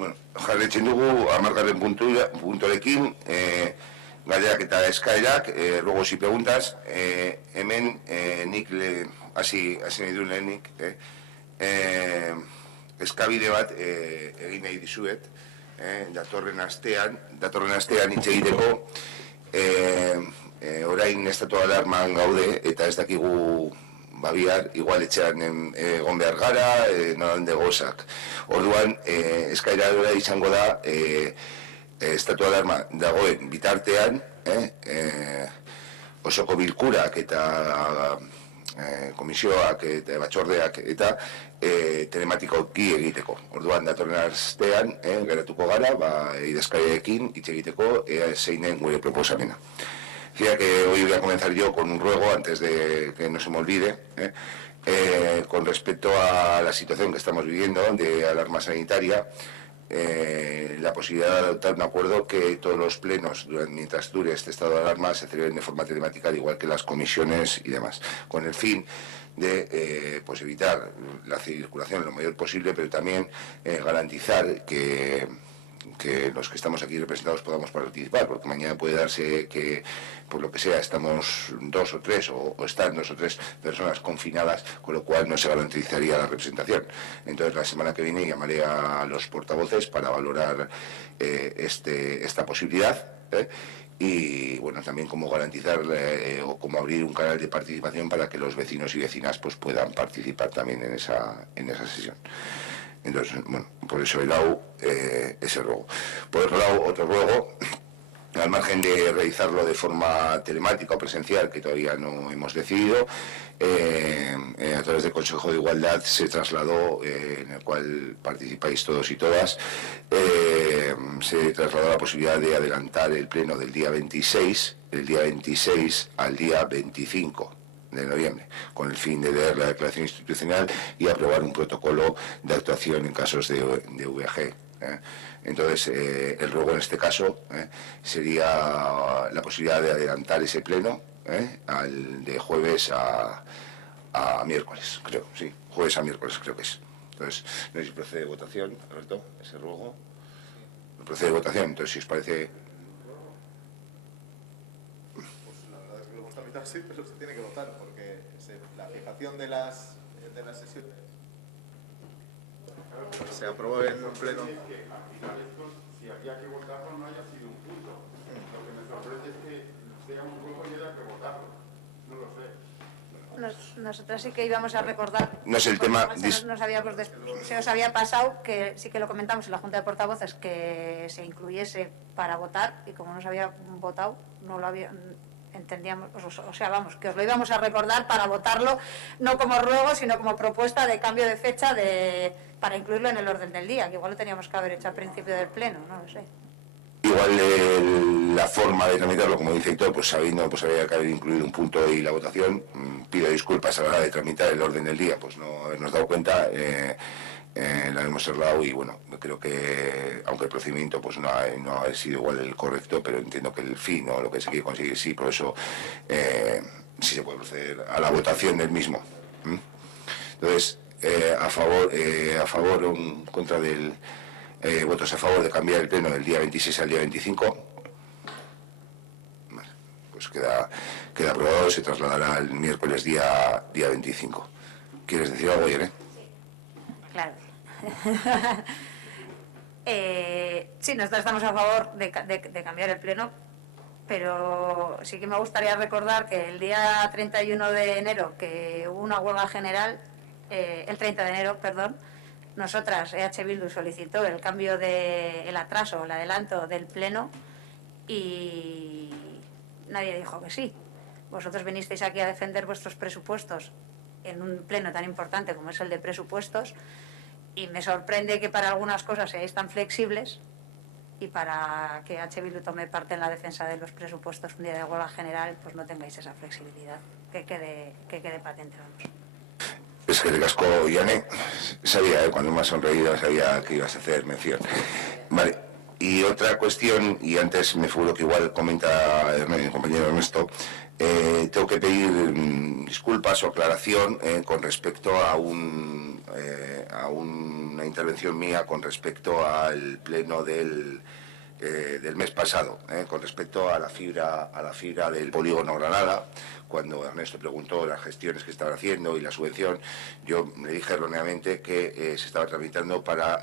Bueno, jarraitzen dugu, 10. puntuarekin, galderak eta eskaerak, ruegos y preguntas. Hemen, nik hasi nahi duen lehenik, eskabide bat egin nahi dizuet, datorren astean hitz egiteko, orain estatu alarman gaude, eta ez dakigu bihar, igual etxean egon behar gara, nolande gozak. Orduan, eskaira izango da, estatu alarma dagoen bitartean, osoko bilkurak eta komisioak eta batzordeak eta telematikoki egiteko. Orduan, datorren astean, geratuko gara, idazkariarekin hitz egiteko, zeinen gure proposamena. Decía que hoy voy a comenzar yo con un ruego, antes de que no se me olvide, con respecto a la situación que estamos viviendo de alarma sanitaria, la posibilidad de adoptar un acuerdo que todos los plenos, mientras dure este estado de alarma, se celebren de forma telemática, al igual que las comisiones y demás, con el fin de evitar la circulación lo mayor posible, pero también garantizar que los que estamos aquí representados podamos participar, porque mañana puede darse que, por lo que sea, estamos 2 o 3 o están 2 o 3 personas confinadas, con lo cual no se garantizaría la representación. Entonces, la semana que viene llamaré a los portavoces para valorar esta posibilidad, y bueno, también cómo garantizar o cómo abrir un canal de participación para que los vecinos y vecinas pues puedan participar también en esa sesión. Entonces, bueno, por eso he dado ese ruego. Por otro lado, otro ruego, al margen de realizarlo de forma telemática o presencial, que todavía no hemos decidido, a través del Consejo de Igualdad se trasladó, en el cual participáis todos y todas, se trasladó la posibilidad de adelantar el pleno del día 26, del día 26 al día 25. De noviembre, con el fin de leer la declaración institucional y aprobar un protocolo de actuación en casos de VIH. Entonces, el ruego en este caso sería la posibilidad de adelantar ese pleno de jueves a miércoles, creo, sí, jueves a miércoles creo que es. Entonces, no sé si procede votación, Alberto, ese ruego. No procede votación, entonces si os parece... Sí, pero se tiene que votar porque la fijación de las sesiones se aprobó en un pleno. Si había que votarlo no haya sido un punto. Lo que me sorprende es que sea un punto y haya que votarlo. No lo sé. Nosotros sí que íbamos a recordar. No es el tema. Se os había pasado que sí que lo comentamos en la Junta de Portavoces que se incluyese para votar y como no se había votado, no lo había. Entendíamos, o sea, vamos, que os lo íbamos a recordar para votarlo, no como ruego, sino como propuesta de cambio de fecha para incluirlo en el orden del día, que igual lo teníamos que haber hecho al principio del pleno, no lo sé. Igual la forma de tramitarlo, como dice Héctor, pues sabiendo pues había que haber incluido un punto y la votación, pido disculpas a la hora de tramitar el orden del día, pues no habernos dado cuenta, la hemos cerrado y bueno, creo que aunque el procedimiento pues no ha sido igual el correcto, pero entiendo que el fin o lo que se quiere conseguir sí, por eso sí se puede proceder a la votación del mismo. Entonces, a favor o en contra del votos a favor de cambiar el pleno del día 26 al día 25. Vale, pues queda aprobado, se trasladará el miércoles día 25. ¿Quieres decir algo, Irene? Claro. Sí, nosotros estamos a favor de cambiar el pleno, pero sí que me gustaría recordar que el día 31 de enero, que hubo una huelga general, el 30 de enero, perdón, nosotras, EH Bildu, solicitó el cambio el atraso, el adelanto del pleno y nadie dijo que sí. Vosotros vinisteis aquí a defender vuestros presupuestos en un pleno tan importante como es el de presupuestos y me sorprende que para algunas cosas seáis tan flexibles y para que H. Bildu tome parte en la defensa de los presupuestos un día de huelga general pues no tengáis esa flexibilidad, que quede patente, vamos. Es que el casco, Yane, sabía, cuando me has sonreído sabía que ibas a hacer mención. Vale, Y otra cuestión, y antes me figuro que igual comenta mi compañero Ernesto, tengo que pedir disculpas o aclaración con respecto a una intervención mía con respecto al pleno del mes pasado, con respecto a la fibra del polígono Granada. Cuando Ernesto preguntó las gestiones que estaban haciendo y la subvención, yo le dije erróneamente que se estaba tramitando para,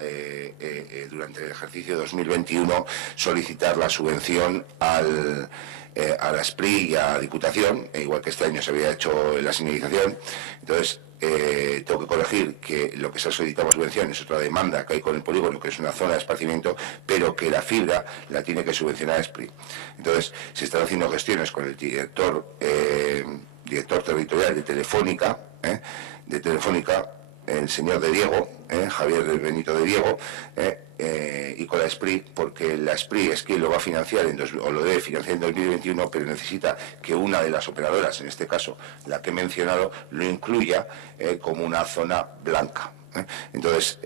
durante el ejercicio 2021, solicitar la subvención a la SPRI y a Diputación, igual que este año se había hecho la señalización. Entonces, tengo que corregir que lo que se ha solicitado subvención es otra demanda que hay con el polígono, que es una zona de esparcimiento, pero que la fibra la tiene que subvencionar SPRI. Entonces, se están haciendo gestiones con el director territorial de Telefónica, el señor de Diego, Javier Benito de Diego, y con la SPRI, porque la SPRI es quien lo va a financiar o lo debe financiar en 2021, pero necesita que una de las operadoras, en este caso la que he mencionado, lo incluya como una zona blanca. Entonces,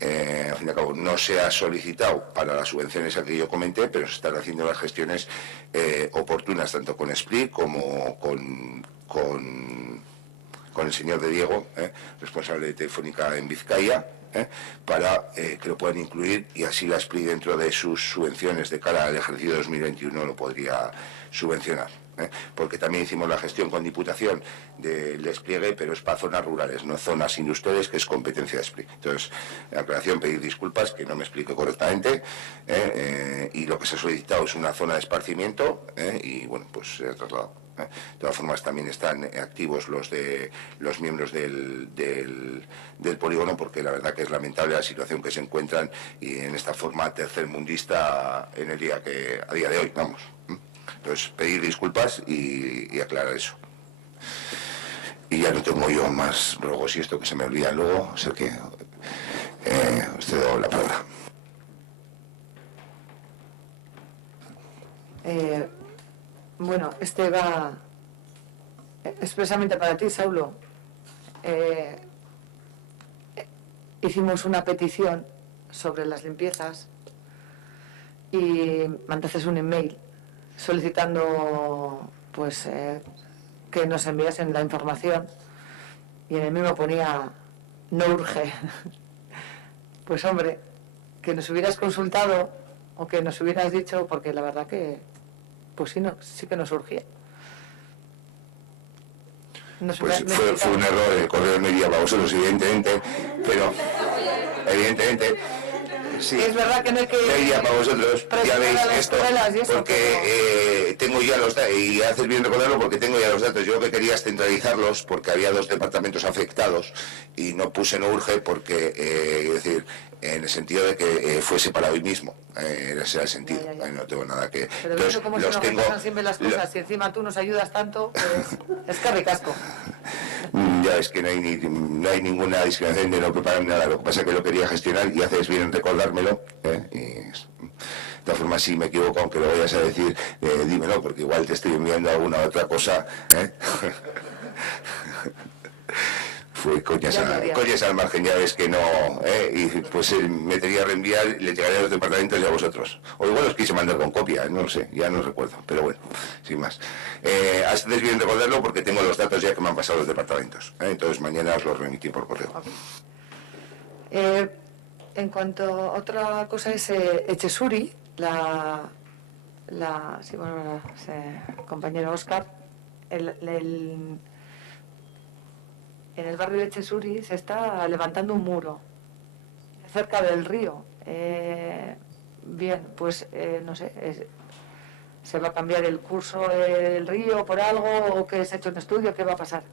al fin y al cabo, no se ha solicitado para las subvenciones a que yo comenté, pero se están haciendo las gestiones oportunas, tanto con SPRI como con el señor de Diego, responsable de Telefónica en Vizcaya, para que lo puedan incluir, y así la SPRI dentro de sus subvenciones de cara al ejercicio 2021 lo podría subvencionar. Porque también hicimos la gestión con Diputación del despliegue, pero es para zonas rurales, no zonas industriales, que es competencia de SPRI. Entonces, en aclaración, pedir disculpas, que no me explique correctamente, y lo que se ha solicitado es una zona de esparcimiento, y bueno, pues se ha trasladado. De todas formas, también están activos los miembros del polígono, porque la verdad que es lamentable la situación que se encuentran, y en esta forma tercermundista a día de hoy, vamos. Entonces, pedir disculpas y aclarar eso. Y ya no tengo yo más ruegos y esto que se me olvida luego, sé que os cedo la palabra. Bueno, este va expresamente para ti, Saulo. Hicimos una petición sobre las limpiezas y mandaste un email solicitando pues que nos enviasen la información, y en el mismo ponía no urge. Pues hombre, que nos hubieras consultado o que nos hubieras dicho, porque la verdad que pues sí que nos urgía. Pues fue un error, el correo no iría para vosotros, evidentemente, pero evidentemente sí, es verdad que no hay que iría para vosotros, ya veis esto, porque tengo ya los datos, y haces bien recordarlo porque tengo ya los datos. Yo lo que quería es centralizarlos, porque había 2 departamentos afectados, y no puse no urge porque, es decir, en el sentido de que fuese para hoy mismo, ese era el sentido. Ya. No tengo nada que... Pero entonces, como los se nos pasan siempre las cosas, y encima tú nos ayudas tanto, pues es que ricasco. Ya es que no hay ninguna discriminación de no preparar nada. Lo que pasa es que lo quería gestionar, y haces bien en recordármelo, de todas formas, si me equivoco, aunque lo vayas a decir, dímelo, porque igual te estoy enviando alguna otra cosa. Fue coñas al margen, ya ves que no, y pues me tenía que reenviar, le llegaría a los departamentos y a vosotros. O igual os quise mandar con copia, no lo sé, ya no recuerdo, pero bueno, sin más. Haces bien recordarlo porque tengo los datos ya que me han pasado los departamentos, entonces mañana os los remití por correo. Okay. En cuanto a otra cosa es Echesuri, compañero Óscar, en el barrio de Echesuri se está levantando un muro cerca del río. Bien, pues no sé, ¿se va a cambiar el curso del río por algo, o que se ha hecho un estudio? ¿Qué va a pasar?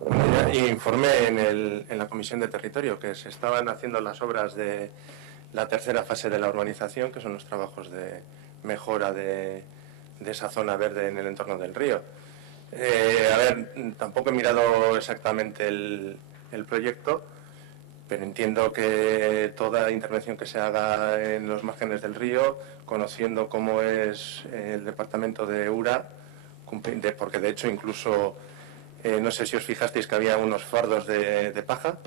Bueno, ya informé en la Comisión de Territorio que se estaban haciendo las obras de la tercera fase de la urbanización, que son los trabajos de mejora de esa zona verde en el entorno del río. A ver, tampoco he mirado exactamente el proyecto, pero entiendo que toda intervención que se haga en los márgenes del río, conociendo cómo es el departamento de URA, porque de hecho incluso No sé si os fijasteis que había unos fardos de paja,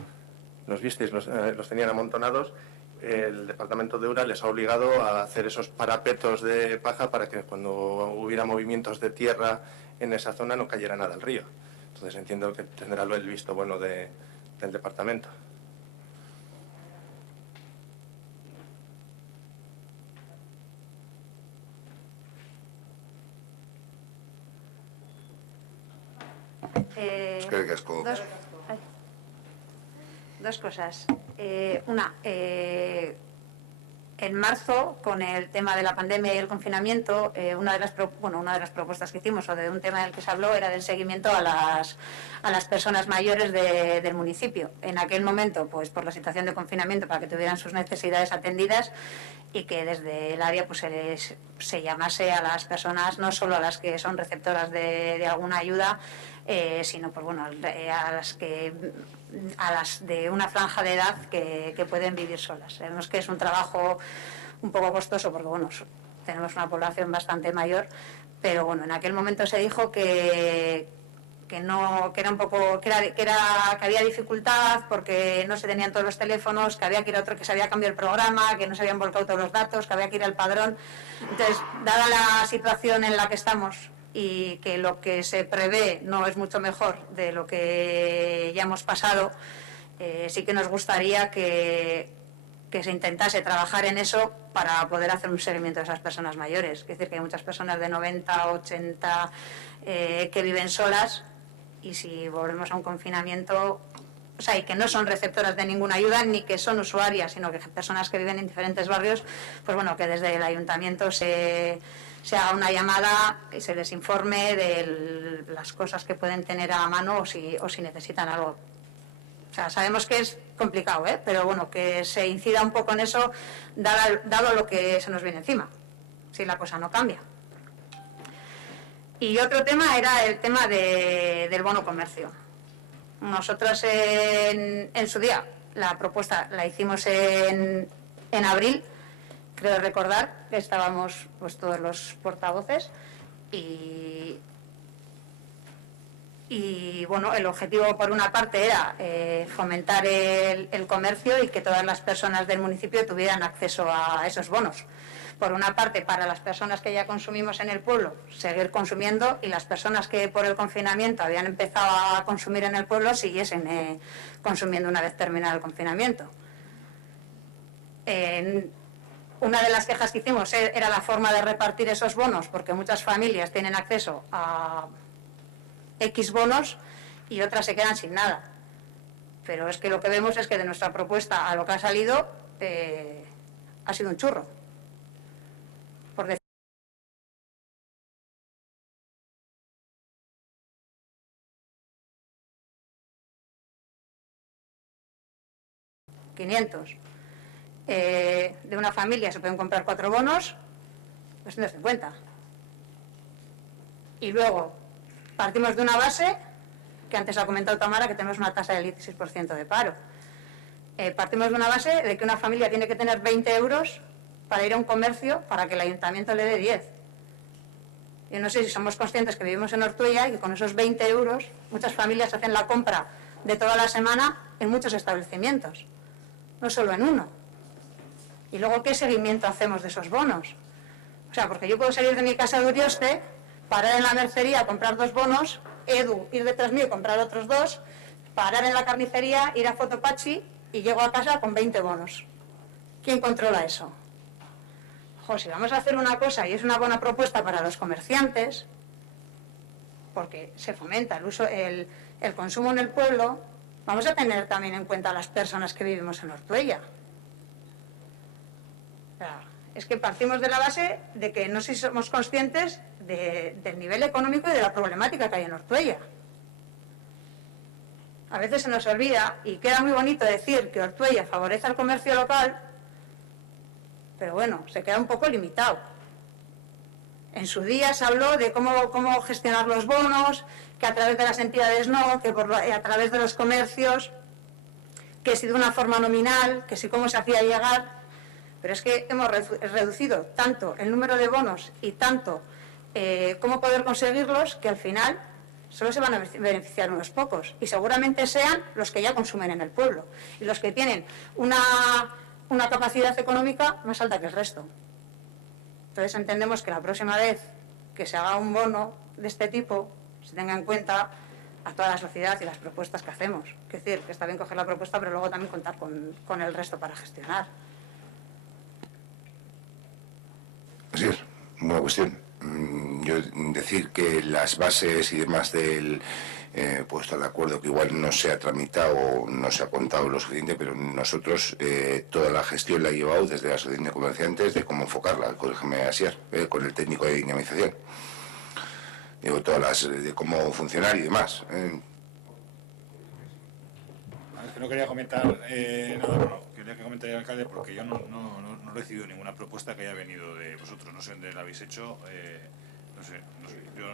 los visteis, los tenían amontonados. El departamento de Ura les ha obligado a hacer esos parapetos de paja para que cuando hubiera movimientos de tierra en esa zona no cayera nada al río. Entonces entiendo que tendrá el visto bueno del departamento. Eskerrik asko. Dos cosas. Una, en marzo, con el tema de la pandemia y el confinamiento, una de las propuestas que hicimos, o de un tema del que se habló, era del seguimiento a las personas mayores del municipio. En aquel momento, pues por la situación de confinamiento, para que tuvieran sus necesidades atendidas, y que desde el área pues se llamase a las personas, no solo a las que son receptoras de alguna ayuda, sino pues bueno, a las de una franja de edad que pueden vivir solas. Sabemos que es un trabajo un poco costoso porque bueno, tenemos una población bastante mayor, pero bueno, en aquel momento se dijo que había dificultad porque no se tenían todos los teléfonos, que había que ir a otro, que se había cambiado el programa, que no se habían volcado todos los datos, que había que ir al padrón. Entonces, dada la situación en la que estamos y que lo que se prevé no es mucho mejor de lo que ya hemos pasado, sí que nos gustaría que se intentase trabajar en eso para poder hacer un seguimiento de esas personas mayores. Es decir, que hay muchas personas de 90, 80 que viven solas, y si volvemos a un confinamiento, o sea, y que no son receptoras de ninguna ayuda ni que son usuarias, sino que personas que viven en diferentes barrios, pues bueno, que desde el ayuntamiento se haga una llamada y se les informe de las cosas que pueden tener a mano o si necesitan algo. O sea, sabemos que es complicado, pero bueno, que se incida un poco en eso, dado lo que se nos viene encima, si la cosa no cambia. Y otro tema era el tema del bono comercio. Nosotros en su día, la propuesta la hicimos en abril, creo recordar, que estábamos pues todos los portavoces, y bueno, el objetivo por una parte era fomentar el comercio y que todas las personas del municipio tuvieran acceso a esos bonos. Por una parte, para las personas que ya consumimos en el pueblo, seguir consumiendo, y las personas que por el confinamiento habían empezado a consumir en el pueblo siguiesen consumiendo una vez terminado el confinamiento. Una de las quejas que hicimos era la forma de repartir esos bonos, porque muchas familias tienen acceso a X bonos y otras se quedan sin nada. Pero es que lo que vemos es que de nuestra propuesta a lo que ha salido ha sido un churro. Por decir, $500. De una familia se pueden comprar 4 bonos, 250. Y luego partimos de una base, que antes ha comentado Tamara, que tenemos una tasa del 16% de paro. Partimos de una base de que una familia tiene que tener 20 euros para ir a un comercio para que el ayuntamiento le dé 10. Yo no sé si somos conscientes que vivimos en Ortuella y que con esos 20 euros muchas familias hacen la compra de toda la semana en muchos establecimientos, no solo en uno. Y luego, ¿qué seguimiento hacemos de esos bonos? O sea, porque yo puedo salir de mi casa de Urioste, parar en la mercería a comprar 2 bonos, Edu ir detrás mío y comprar otros 2, parar en la carnicería, ir a Fotopachi y llego a casa con 20 bonos. ¿Quién controla eso? Ojo, si vamos a hacer una cosa y es una buena propuesta para los comerciantes, porque se fomenta el consumo en el pueblo, vamos a tener también en cuenta a las personas que vivimos en Ortuella. O sea, es que partimos de la base de que no sé si somos conscientes del nivel económico y de la problemática que hay en Ortuella. A veces se nos olvida, y queda muy bonito decir que Ortuella favorece al comercio local, pero bueno, se queda un poco limitado. En su día se habló de cómo gestionar los bonos, que a través de las entidades no, que a través de los comercios, que si de una forma nominal, que si cómo se hacía llegar. Pero es que hemos reducido tanto el número de bonos y tanto cómo poder conseguirlos, que al final solo se van a beneficiar unos pocos y seguramente sean los que ya consumen en el pueblo y los que tienen una capacidad económica más alta que el resto. Entonces entendemos que la próxima vez que se haga un bono de este tipo se tenga en cuenta a toda la sociedad y las propuestas que hacemos. Es decir, que está bien coger la propuesta, pero luego también contar con el resto para gestionar. Así es, buena cuestión. Yo decir que las bases y demás del pues estar de acuerdo que igual no se ha tramitado o no se ha contado lo suficiente, pero nosotros toda la gestión la he llevado desde la Asociación de Comerciantes de cómo enfocarla, corrígeme Asier, con el técnico de dinamización. Digo, todas las de cómo funcionar y demás. Es que no quería comentar nada, pero quería que comentara el alcalde porque yo no he recibido ninguna propuesta que haya venido de vosotros, no sé dónde la habéis hecho, no sé, yo...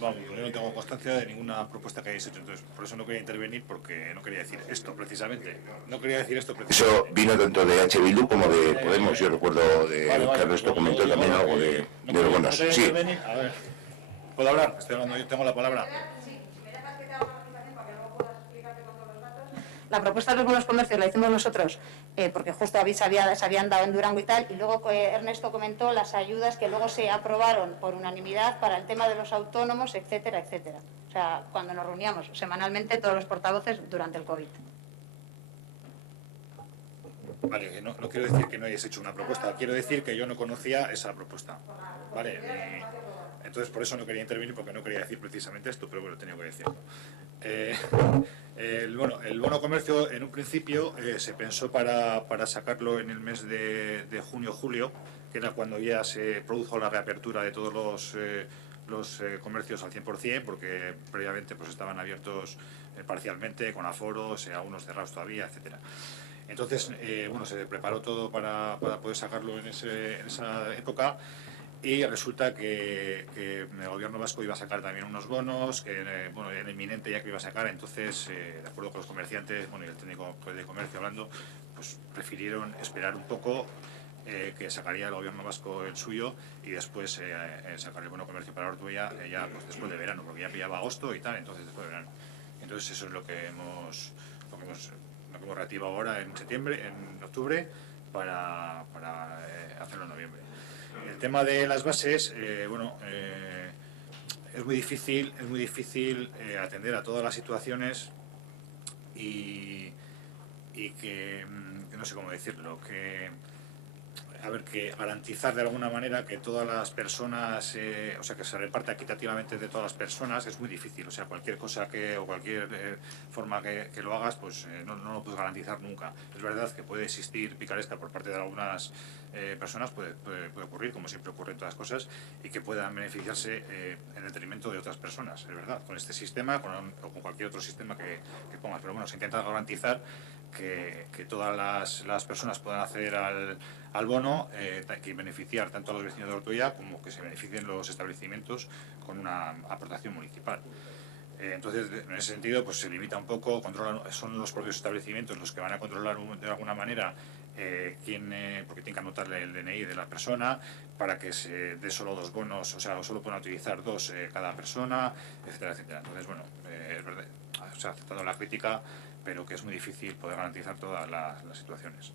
Vamos, yo no tengo constancia de ninguna propuesta que hayáis hecho, entonces por eso no quería intervenir, porque no quería decir esto precisamente. No quería decir esto precisamente. Eso vino tanto de H. Bildu como de Podemos. Yo recuerdo de que Ernesto comentó también algo de los bonos. Sí. A ver, ¿puedo hablar? Estoy hablando, yo tengo la palabra. La propuesta de los buenos comercios la hicimos nosotros porque justo se habían dado en Durango y tal, y luego Ernesto comentó las ayudas que luego se aprobaron por unanimidad para el tema de los autónomos, etcétera, etcétera. O sea, cuando nos reuníamos semanalmente todos los portavoces durante el COVID. Vale, que no quiero decir que no hayáis hecho una propuesta, quiero decir que yo no conocía esa propuesta. Vale, entonces por eso no quería intervenir, porque no quería decir precisamente esto, pero bueno, tenía que decirlo. El bono comercio en un principio se pensó para sacarlo en el mes de junio-julio, que era cuando ya se produjo la reapertura de todos los comercios al 100%, porque previamente pues estaban abiertos parcialmente, con aforos, algunos cerrados todavía, etcétera. Entonces, se preparó todo para poder sacarlo en esa época. Y resulta que el gobierno vasco iba a sacar también unos bonos, que era inminente ya que iba a sacar, entonces, de acuerdo con los comerciantes, y el técnico de comercio hablando, pues prefirieron esperar un poco, que sacaría el gobierno vasco el suyo, y después sacar el bono comercio para Ortuella ya pues, después de verano, porque ya pillaba agosto y tal, entonces después de verano. Entonces eso es lo que hemos reactivado ahora en octubre, para hacerlo en noviembre. El tema de las bases, es muy difícil atender a todas las situaciones y que no sé cómo decirlo, que garantizar de alguna manera que todas las personas, que se reparta equitativamente de todas las personas es muy difícil. O sea, cualquier cosa o cualquier forma que lo hagas, pues no lo puedes garantizar nunca. Es verdad que puede existir picaresca por parte de algunas personas, puede ocurrir, como siempre ocurre en todas las cosas, y que puedan beneficiarse en detrimento de otras personas, es verdad, con este sistema o con cualquier otro sistema que pongas. Pero bueno, se intenta garantizar que todas las personas puedan acceder al bono, que beneficiar tanto a los vecinos de Ortuella como que se beneficien los establecimientos con una aportación municipal. Entonces, en ese sentido, pues se limita un poco, son los propios establecimientos los que van a controlar de alguna manera porque tienen que anotarle el DNI de la persona para que se dé solo 2 bonos, o sea, solo puedan utilizar 2 cada persona, etcétera, etcétera. Entonces, bueno, es verdad, aceptando la crítica, pero que es muy difícil poder garantizar todas las situaciones.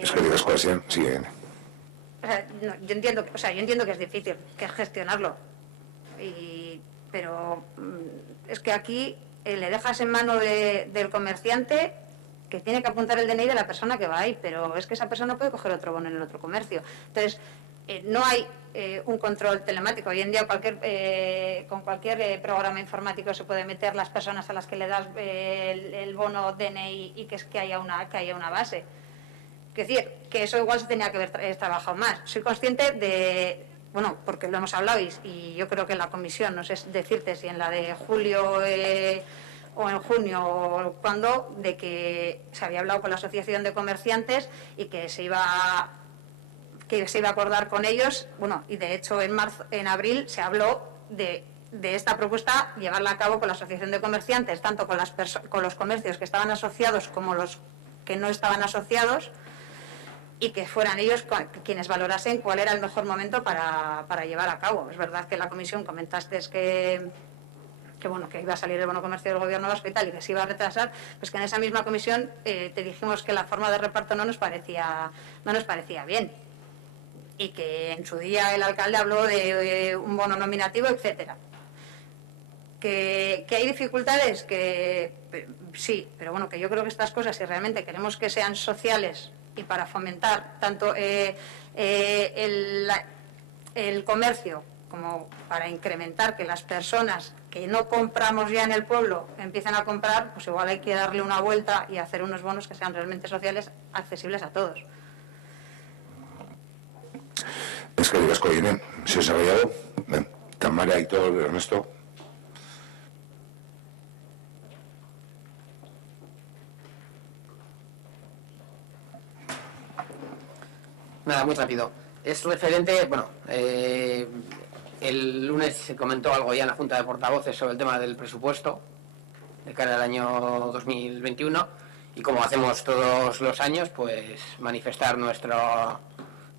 Es que digas cuál sea, sí. Yo entiendo que es difícil, que es gestionarlo, pero es que aquí le dejas en mano del comerciante que tiene que apuntar el DNI de la persona que va ahí, pero es que esa persona puede coger otro bono en el otro comercio. Entonces, no hay un control telemático. Hoy en día con cualquier programa informático se puede meter las personas a las que le das el bono DNI y que haya una base. Es decir, que eso igual se tenía que haber trabajado más. Soy consciente de, porque lo hemos hablado y yo creo que en la comisión, no sé decirte si en la de julio o en junio o cuándo, de que se había hablado con la Asociación de Comerciantes y que se iba a acordar con ellos, y de hecho en abril se habló de esta propuesta, llevarla a cabo con la Asociación de Comerciantes, tanto con los comercios que estaban asociados como los que no estaban asociados, y que fueran ellos quienes valorasen cuál era el mejor momento para llevar a cabo. Es verdad que en la comisión comentaste que iba a salir el bono comercio del Gobierno vasco y tal, y que se iba a retrasar, pues que en esa misma comisión te dijimos que la forma de reparto no nos parecía bien, y que en su día el alcalde habló de un bono nominativo, etcétera. ¿Que hay dificultades? Que sí, pero bueno, que yo creo que estas cosas, si realmente queremos que sean sociales y para fomentar tanto el comercio como para incrementar que las personas que no compramos ya en el pueblo empiecen a comprar, pues igual hay que darle una vuelta y hacer unos bonos que sean realmente sociales, accesibles a todos. Es que digas, Irene, si os ha rayado, Tamara y todo el resto. Nada, muy rápido. Es referente, bueno, el lunes se comentó algo ya en la Junta de Portavoces sobre el tema del presupuesto de cara al año 2021 y como hacemos todos los años, pues manifestar nuestra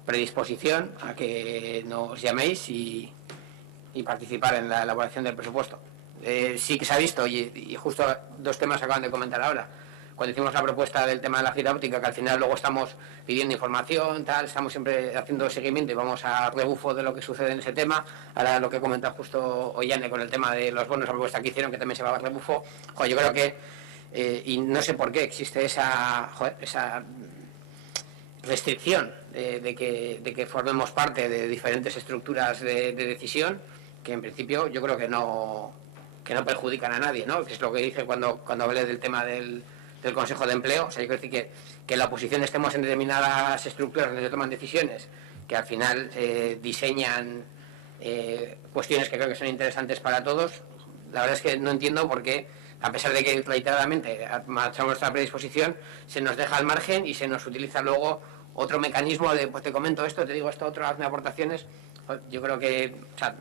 predisposición a que nos llaméis y participar en la elaboración del presupuesto. Sí que se ha visto, y justo dos temas acaban de comentar ahora. Cuando hicimos la propuesta del tema de la fibra óptica, que al final luego estamos pidiendo información, tal, estamos siempre haciendo seguimiento y vamos a rebufo de lo que sucede en ese tema. Ahora lo que comenta justo Ollane con el tema de los bonos, la propuesta que hicieron, que también se va a rebufo. Yo creo que, y no sé por qué existe esa restricción de que formemos parte de diferentes estructuras de decisión, que en principio yo creo que no perjudican a nadie, ¿no? Que es lo que dice cuando hablé del tema del Consejo de Empleo. O sea, yo quiero decir que en la oposición estemos en determinadas estructuras donde se toman decisiones que al final diseñan cuestiones que creo que son interesantes para todos. La verdad es que no entiendo por qué, a pesar de que reiteradamente marchamos nuestra predisposición, se nos deja al margen y se nos utiliza luego otro mecanismo de, pues te comento esto, te digo esto otro, hazme aportaciones. Yo creo que, o sea,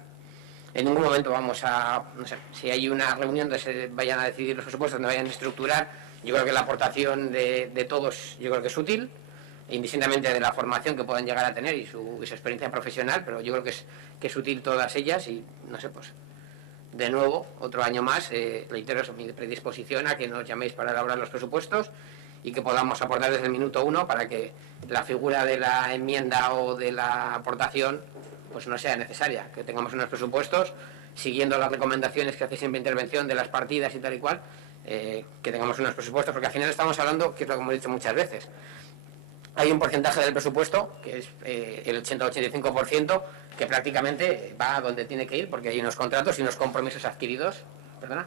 en ningún momento vamos a, no sé, si hay una reunión donde se vayan a decidir los presupuestos, donde vayan a estructurar, yo creo que la aportación de todos, yo creo que es útil, indistintamente de la formación que puedan llegar a tener y su experiencia profesional, pero yo creo que es útil todas ellas y, no sé, pues, de nuevo, otro año más, reitero mi predisposición a que nos llaméis para elaborar los presupuestos y que podamos aportar desde el minuto 1 para que la figura de la enmienda o de la aportación pues no sea necesaria, que tengamos unos presupuestos siguiendo las recomendaciones que hace siempre intervención de las partidas y tal y cual, que tengamos unos presupuestos, porque al final estamos hablando, que es lo que hemos dicho muchas veces, hay un porcentaje del presupuesto, que es el 80-85%, que prácticamente va a donde tiene que ir, porque hay unos contratos y unos compromisos adquiridos. ¿Perdona?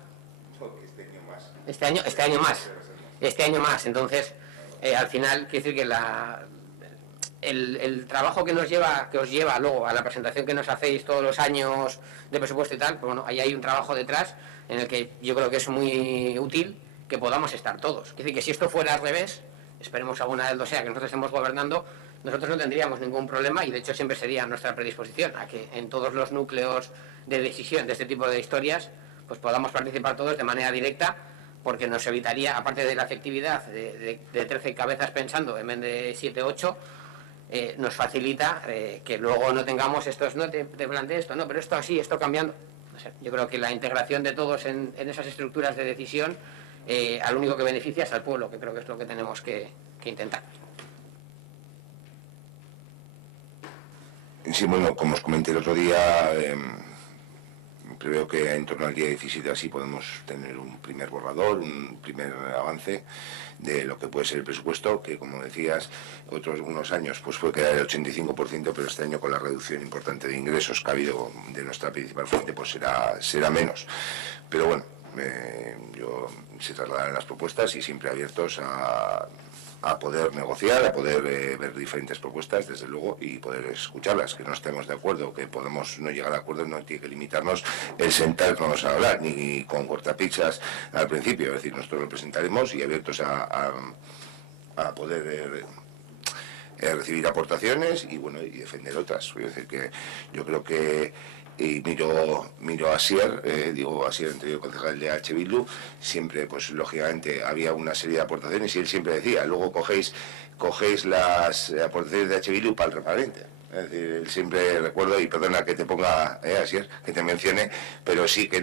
Este año más. Entonces, al final, quiere decir que el trabajo que os lleva luego a la presentación que nos hacéis todos los años de presupuesto y tal, pues bueno, ahí hay un trabajo detrás en el que yo creo que es muy útil que podamos estar todos. Quiere decir que si esto fuera al revés, esperemos alguna vez lo sea, que nosotros estemos gobernando, nosotros no tendríamos ningún problema y de hecho siempre sería nuestra predisposición a que en todos los núcleos de decisión de este tipo de historias pues podamos participar todos de manera directa, porque nos evitaría, aparte de la efectividad de 13 cabezas pensando en vez de 7 o 8, nos facilita que luego no tengamos estos, no te planteé esto, no, pero esto así, esto cambiando. No sé, yo creo que la integración de todos en esas estructuras de decisión, al único que beneficia es al pueblo, que creo que es lo que tenemos que intentar. Sí, bueno, como os comenté el otro día, preveo que en torno al día 17 así podemos tener un primer borrador, un primer avance de lo que puede ser el presupuesto, que como decías, unos años pues puede quedar el 85%, pero este año con la reducción importante de ingresos que ha habido de nuestra principal fuente, pues será menos. Pero bueno, yo se trasladarán las propuestas y siempre abiertos a poder negociar, a poder ver diferentes propuestas, desde luego, y poder escucharlas, que no estemos de acuerdo, que podemos no llegar a acuerdo, no tiene que limitarnos el sentarnos a hablar, ni con cortapizzas al principio, es decir, nosotros lo presentaremos y abiertos a poder recibir aportaciones y bueno, y defender otras. Es decir, que yo creo que y miro a Asier, digo Asier, anterior concejal de H. Bildu, siempre, pues lógicamente, había una serie de aportaciones y él siempre decía, luego cogéis las aportaciones de H. Bildu para el remanente. Es decir, él siempre recuerdo, y perdona que te ponga, Asier, que te mencione, pero sí que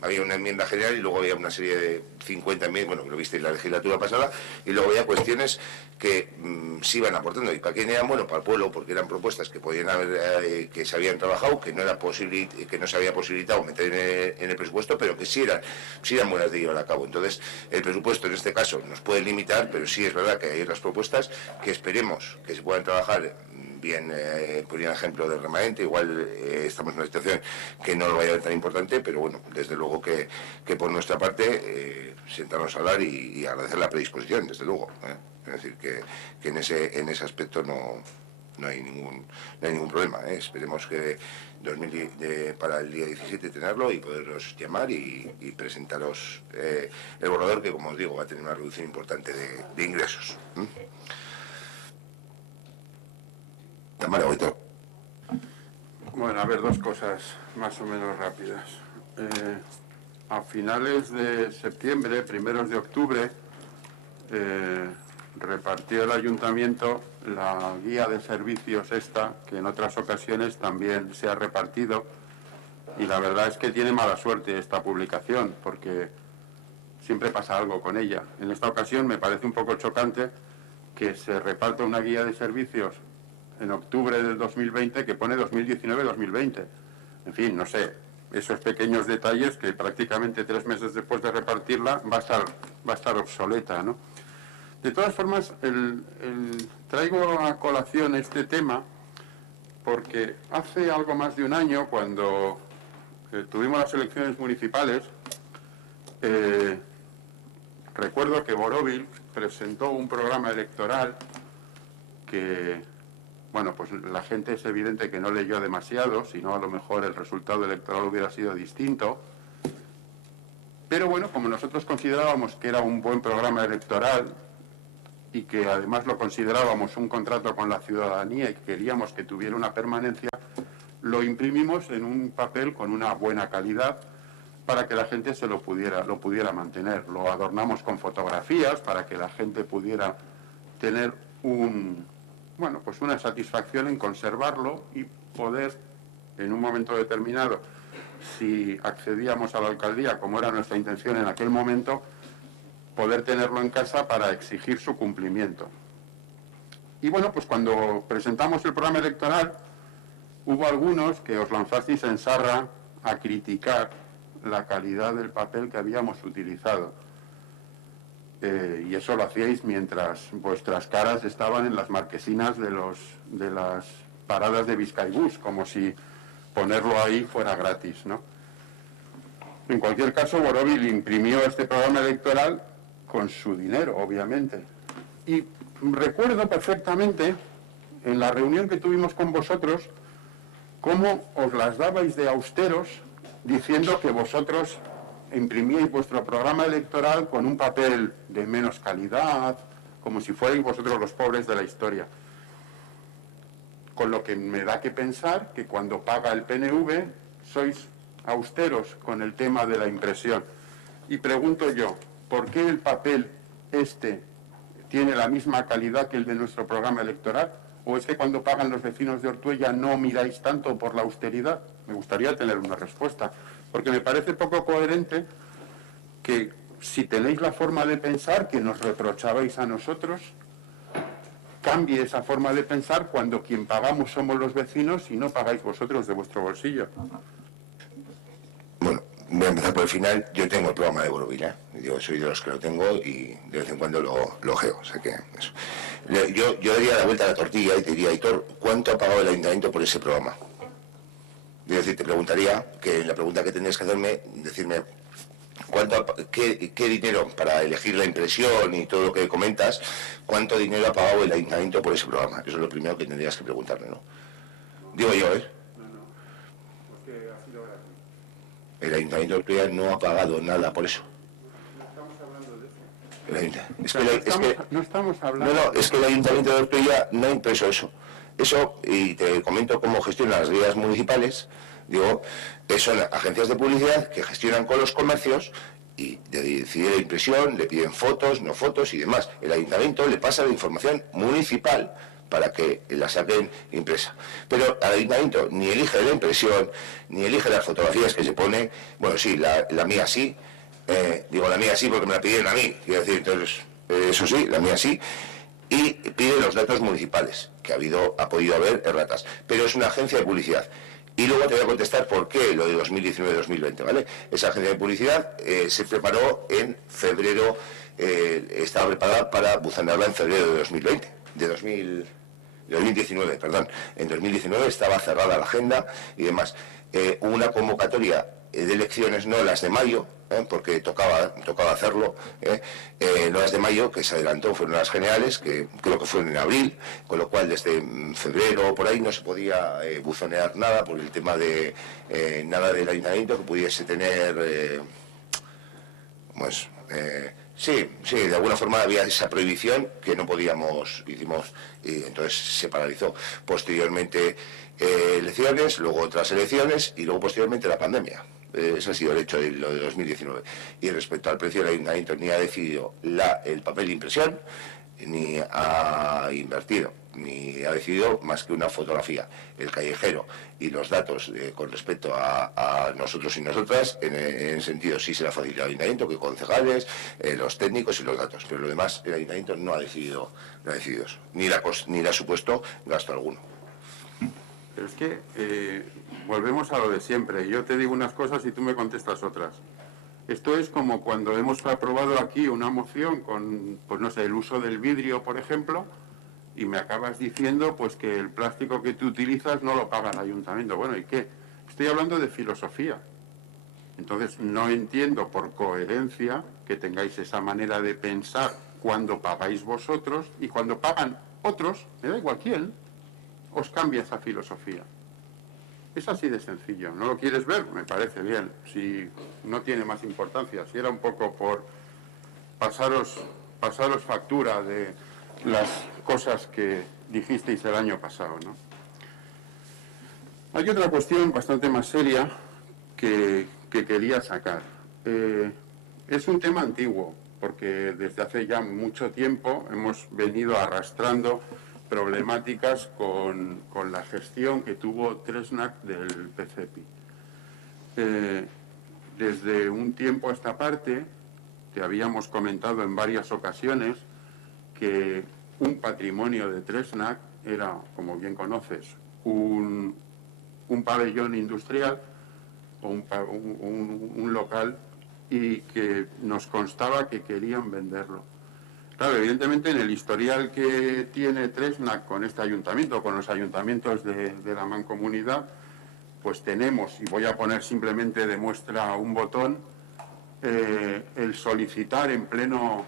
había una enmienda general y luego había una serie de 50 enmiendas, bueno, que lo viste en la legislatura pasada, y luego había cuestiones que se iban aportando. ¿Y para quién eran? Bueno, para el pueblo, porque eran propuestas que podían haber, que se habían trabajado, que no se había posibilitado meter en el presupuesto, pero que sí eran buenas de llevar a cabo. Entonces, el presupuesto en este caso nos puede limitar, pero sí es verdad que hay otras propuestas que esperemos que se puedan trabajar bien. Ponía el ejemplo del remanente, igual estamos en una situación que no lo vaya a ver tan importante, pero bueno, desde luego que por nuestra parte sentarnos a hablar y agradecer la predisposición, desde luego. Es decir, que en ese aspecto no hay ningún problema. Esperemos que para el día 17 tenerlo y poderos llamar y presentaros el borrador, que, como os digo, va a tener una reducción importante de ingresos. Tamara, ahorita. Bueno, a ver, dos cosas más o menos rápidas. A finales de septiembre, primeros de octubre, repartió el ayuntamiento la guía de servicios esta, que en otras ocasiones también se ha repartido, y la verdad es que tiene mala suerte esta publicación, porque siempre pasa algo con ella. En esta ocasión me parece un poco chocante que se reparta una guía de servicios en octubre del 2020 que pone 2019-2020. En fin, no sé, esos pequeños detalles que prácticamente 3 meses después de repartirla va a estar obsoleta, ¿no? De todas formas, traigo a colación este tema porque hace algo más de un año, cuando tuvimos las elecciones municipales, recuerdo que Borovil presentó un programa electoral que, bueno, pues la gente es evidente que no leyó demasiado, si no a lo mejor el resultado electoral hubiera sido distinto. Pero bueno, como nosotros considerábamos que era un buen programa electoral y que además lo considerábamos un contrato con la ciudadanía y queríamos que tuviera una permanencia, lo imprimimos en un papel con una buena calidad para que la gente se lo pudiera mantener. Lo adornamos con fotografías para que la gente pudiera tener pues una satisfacción en conservarlo y poder, en un momento determinado, si accedíamos a la alcaldía, como era nuestra intención en aquel momento, poder tenerlo en casa para exigir su cumplimiento. Y bueno, pues cuando presentamos el programa electoral, hubo algunos que os lanzasteis en sarra a criticar la calidad del papel que habíamos utilizado. Y eso lo hacíais mientras vuestras caras estaban en las marquesinas de las paradas de Bizkaibus, como si ponerlo ahí fuera gratis, ¿no? En cualquier caso, Borovil imprimió este programa electoral con su dinero, obviamente. Y recuerdo perfectamente, en la reunión que tuvimos con vosotros, cómo os las dabais de austeros, diciendo que vosotros imprimíais vuestro programa electoral con un papel de menos calidad, como si fuerais vosotros los pobres de la historia. Con lo que me da que pensar que cuando paga el PNV sois austeros con el tema de la impresión. Y pregunto yo, ¿por qué el papel tiene la misma calidad que el de nuestro programa electoral? ¿O es que cuando pagan los vecinos de Ortuella no miráis tanto por la austeridad? Me gustaría tener una respuesta, porque me parece poco coherente que, si tenéis la forma de pensar que nos reprochabais a nosotros, cambie esa forma de pensar cuando quien pagamos somos los vecinos y no pagáis vosotros de vuestro bolsillo. Bueno, voy a empezar por el final. Yo tengo el programa de Borovil, Yo soy de los que lo tengo y de vez en cuando lo geo. O sea que eso. Yo daría la vuelta a la tortilla y te diría, Aitor, ¿cuánto ha pagado el ayuntamiento por ese programa? Es decir, te preguntaría, que la pregunta que tendrías que hacerme, decirme, ¿qué dinero, para elegir la impresión y todo lo que comentas, cuánto dinero ha pagado el ayuntamiento por ese programa? Eso es lo primero que tendrías que preguntarme, ¿no? Digo yo, Porque ha sido gratis. El ayuntamiento de Ortuella no ha pagado nada por eso. No estamos hablando de eso. No es que el ayuntamiento de Ortuella no ha impreso eso. Eso, y te comento cómo gestiona las guías municipales, Digo, son agencias de publicidad que gestionan con los comercios y deciden la impresión, le piden fotos, no fotos y demás. El ayuntamiento le pasa la información municipal para que la saquen impresa. Pero al ayuntamiento ni elige la impresión, ni elige las fotografías que se pone. Bueno, sí, la mía sí. Digo la mía sí porque me la pidieron a mí. Quiero decir, entonces, eso sí, la mía sí. Y pide los datos municipales, que ha podido haber erratas. Pero es una agencia de publicidad. Y luego te voy a contestar por qué lo de 2019-2020, ¿vale? Esa agencia de publicidad se preparó en febrero, estaba preparada para buzonearla en febrero de 2020, de 2019, perdón. En 2019 estaba cerrada la agenda y demás. Hubo una convocatoria de elecciones, no las de mayo, porque tocaba hacerlo, no las de mayo, que se adelantó, fueron las generales, que creo que fueron en abril, con lo cual desde febrero por ahí no se podía buzonear nada por el tema de nada del ayuntamiento que pudiese tener, pues, sí, de alguna forma había esa prohibición que no podíamos, hicimos, y entonces se paralizó. Posteriormente elecciones, luego otras elecciones y luego posteriormente la pandemia. Ese ha sido el hecho de lo de 2019. Y respecto al precio del ayuntamiento, ni ha decidido el papel de impresión, ni ha invertido, ni ha decidido más que una fotografía, el callejero y los datos con respecto a nosotros y nosotras, en el sentido sí se la facilita el ayuntamiento, que concejales, los técnicos y los datos, pero lo demás el ayuntamiento no ha decidido eso, ni le ha supuesto gasto alguno. Pero es que volvemos a lo de siempre. Yo te digo unas cosas y tú me contestas otras. Esto es como cuando hemos aprobado aquí una moción con, pues no sé, el uso del vidrio, por ejemplo, y me acabas diciendo pues que el plástico que tú utilizas no lo paga el ayuntamiento. Bueno, ¿y qué? Estoy hablando de filosofía. Entonces no entiendo por coherencia que tengáis esa manera de pensar cuando pagáis vosotros y cuando pagan otros, me da igual quién, os cambia esa filosofía. Es así de sencillo. ¿No lo quieres ver? Me parece bien. Si no tiene más importancia. Si era un poco por pasaros factura de las cosas que dijisteis el año pasado, ¿no? Hay otra cuestión bastante más seria que quería sacar. Es un tema antiguo, porque desde hace ya mucho tiempo hemos venido arrastrando problemáticas con la gestión que tuvo Tresnac del PCEPI. Desde un tiempo a esta parte, te habíamos comentado en varias ocasiones que un patrimonio de Tresnac era, como bien conoces, un pabellón industrial o un local, y que nos constaba que querían venderlo. Claro, evidentemente en el historial que tiene Tresnac con este ayuntamiento, con los ayuntamientos de la mancomunidad, pues tenemos, y voy a poner simplemente de muestra un botón, el solicitar en pleno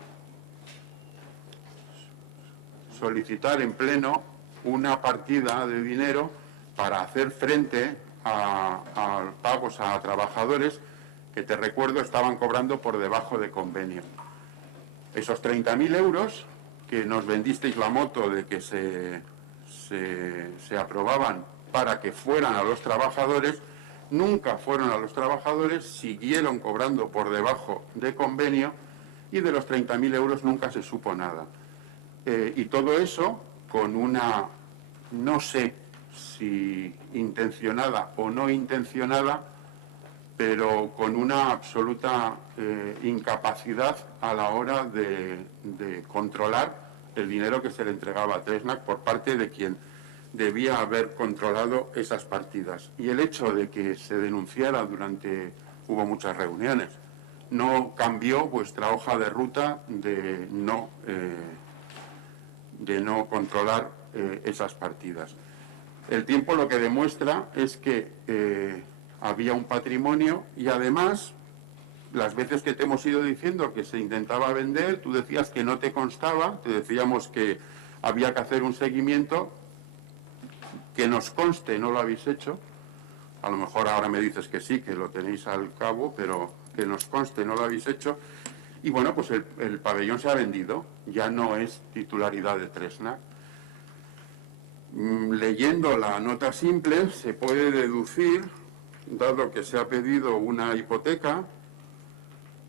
una partida de dinero para hacer frente a pagos a trabajadores que, te recuerdo, estaban cobrando por debajo de convenio. Esos 30.000 euros que nos vendisteis la moto de que se aprobaban para que fueran a los trabajadores, nunca fueron a los trabajadores, siguieron cobrando por debajo de convenio y de los 30.000 euros nunca se supo nada. Y todo eso con una, no sé si intencionada o no intencionada, pero con una absoluta incapacidad a la hora de controlar el dinero que se le entregaba a Tresnac por parte de quien debía haber controlado esas partidas. Y el hecho de que se denunciara hubo muchas reuniones, no cambió vuestra hoja de ruta de no controlar esas partidas. El tiempo lo que demuestra es que había un patrimonio y además, las veces que te hemos ido diciendo que se intentaba vender, tú decías que no te constaba, te decíamos que había que hacer un seguimiento, que nos conste, no lo habéis hecho, a lo mejor ahora me dices que sí, que lo tenéis al cabo, pero que nos conste, no lo habéis hecho, y bueno, pues el pabellón se ha vendido, ya no es titularidad de Tresnac. Leyendo la nota simple se puede deducir dado que se ha pedido una hipoteca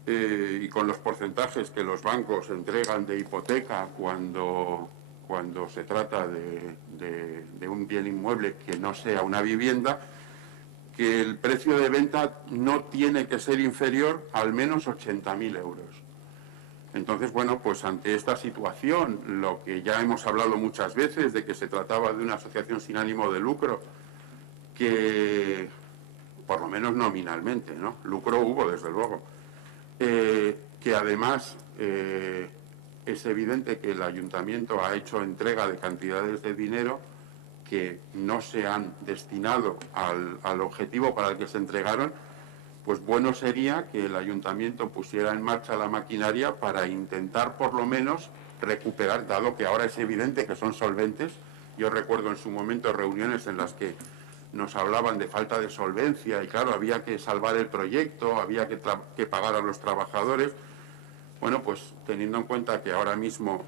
y con los porcentajes que los bancos entregan de hipoteca cuando se trata de un bien inmueble que no sea una vivienda, que el precio de venta no tiene que ser inferior a al menos 80.000 euros. Entonces, bueno, pues ante esta situación, lo que ya hemos hablado muchas veces, de que se trataba de una asociación sin ánimo de lucro, que, por lo menos nominalmente, ¿no? Lucro hubo, desde luego, que además es evidente que el ayuntamiento ha hecho entrega de cantidades de dinero que no se han destinado al objetivo para el que se entregaron, pues bueno sería que el ayuntamiento pusiera en marcha la maquinaria para intentar por lo menos recuperar, dado que ahora es evidente que son solventes. Yo recuerdo en su momento reuniones en las que nos hablaban de falta de solvencia y claro, había que salvar el proyecto, había que pagar a los trabajadores. Bueno, pues teniendo en cuenta que ahora mismo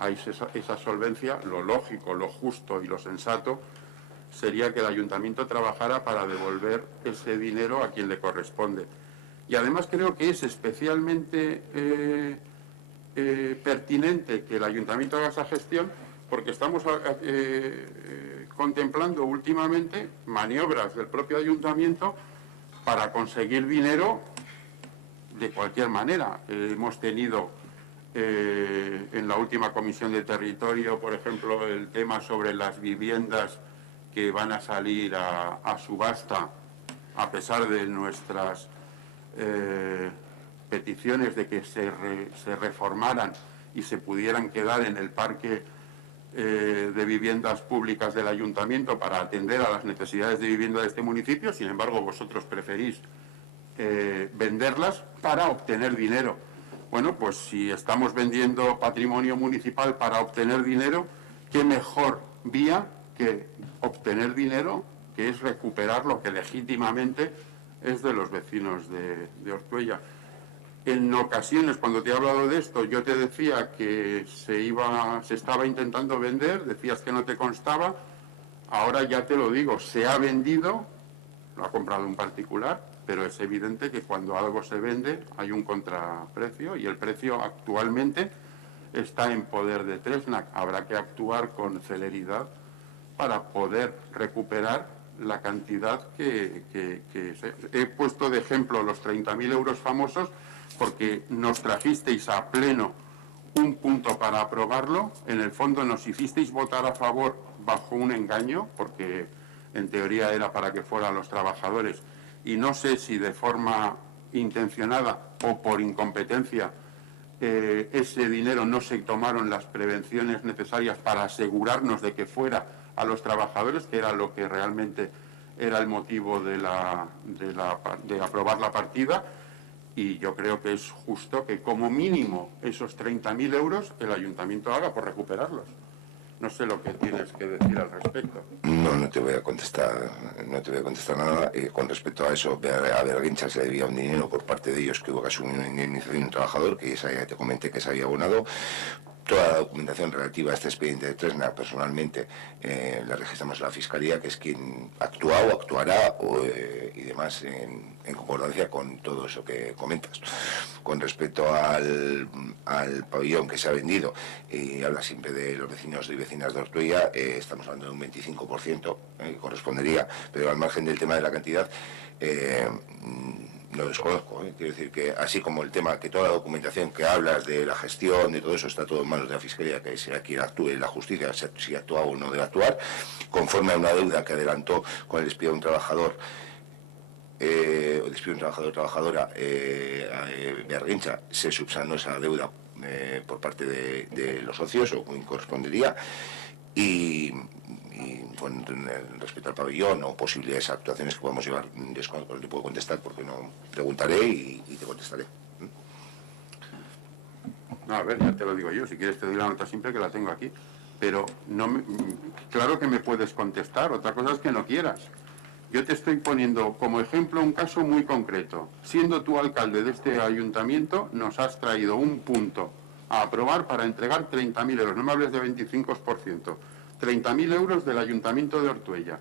hay esa solvencia, lo lógico, lo justo y lo sensato sería que el ayuntamiento trabajara para devolver ese dinero a quien le corresponde. Y además creo que es especialmente pertinente que el ayuntamiento haga esa gestión porque estamos contemplando últimamente maniobras del propio ayuntamiento para conseguir dinero de cualquier manera. Hemos tenido en la última comisión de territorio, por ejemplo, el tema sobre las viviendas que van a salir a subasta, a pesar de nuestras peticiones de que se reformaran y se pudieran quedar en el parque de viviendas públicas del ayuntamiento para atender a las necesidades de vivienda de este municipio. Sin embargo, vosotros preferís venderlas para obtener dinero. Bueno, pues si estamos vendiendo patrimonio municipal para obtener dinero, ¿qué mejor vía que obtener dinero, que es recuperar lo que legítimamente es de los vecinos de Ortuella? En ocasiones, cuando te he hablado de esto, yo te decía que se estaba intentando vender, decías que no te constaba, ahora ya te lo digo, se ha vendido, lo ha comprado un particular, pero es evidente que cuando algo se vende hay un contraprecio y el precio actualmente está en poder de Tresnac. Habrá que actuar con celeridad para poder recuperar la cantidad que he puesto de ejemplo los 30.000 euros famosos porque nos trajisteis a pleno un punto para aprobarlo. En el fondo nos hicisteis votar a favor bajo un engaño, porque en teoría era para que fueran los trabajadores, y no sé si de forma intencionada o por incompetencia ese dinero no se tomaron las prevenciones necesarias para asegurarnos de que fuera a los trabajadores, que era lo que realmente era el motivo de aprobar la partida. Y yo creo que es justo que como mínimo esos 30.000 euros el ayuntamiento haga por recuperarlos. No sé lo que tienes que decir al respecto. No te voy a contestar nada. Con respecto a eso, a Berguincha se debía un dinero por parte de ellos que hubo que asumir una indemnización de un trabajador, que ya te comenté que se había abonado. Toda la documentación relativa a este expediente de Tresnac, personalmente, la registramos en la Fiscalía, que es quien actúa o actuará y demás en concordancia con todo eso que comentas. Con respecto al pabellón que se ha vendido, y habla siempre de los vecinos y vecinas de Ortuella, estamos hablando de un 25%, que correspondería, pero al margen del tema de la cantidad, lo desconozco, quiero decir que así como el tema, que toda la documentación que hablas de la gestión, de todo eso, está todo en manos de la Fiscalía, que sea quien actúe, la justicia, si actúa o no debe actuar, conforme a una deuda que adelantó con el despido de un trabajador, o trabajadora de Argencha, se subsanó esa deuda por parte de los socios, o como correspondería, y bueno, respecto al pabellón o posibles actuaciones que podamos llevar, desconozco, no te puedo contestar porque no preguntaré y te contestaré. No, a ver, ya te lo digo yo, si quieres te doy la nota simple que la tengo aquí, pero claro que me puedes contestar, otra cosa es que no quieras. Yo te estoy poniendo como ejemplo un caso muy concreto. Siendo tú alcalde de este ayuntamiento, nos has traído un punto a aprobar para entregar 30.000 euros, no me hables de 25%, 30.000 euros del ayuntamiento de Ortuella.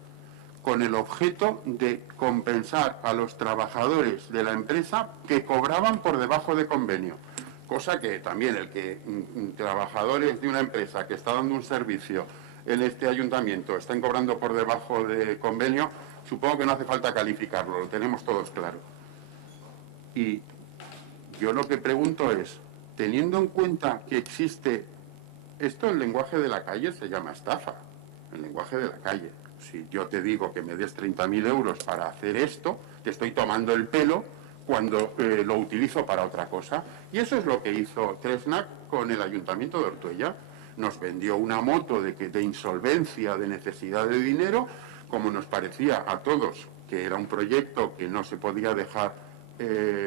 con el objeto de compensar a los trabajadores de la empresa que cobraban por debajo de convenio. Cosa que también el que trabajadores de una empresa que está dando un servicio en este ayuntamiento estén cobrando por debajo de convenio, supongo que no hace falta calificarlo, lo tenemos todos claro. Y yo lo que pregunto es, teniendo en cuenta que existe, esto el lenguaje de la calle se llama estafa, el lenguaje de la calle. Si yo te digo que me des 30.000 euros para hacer esto, te estoy tomando el pelo cuando lo utilizo para otra cosa. Y eso es lo que hizo Tresnac con el Ayuntamiento de Ortuella. Nos vendió una moto de insolvencia, de necesidad de dinero, como nos parecía a todos que era un proyecto que no se podía dejar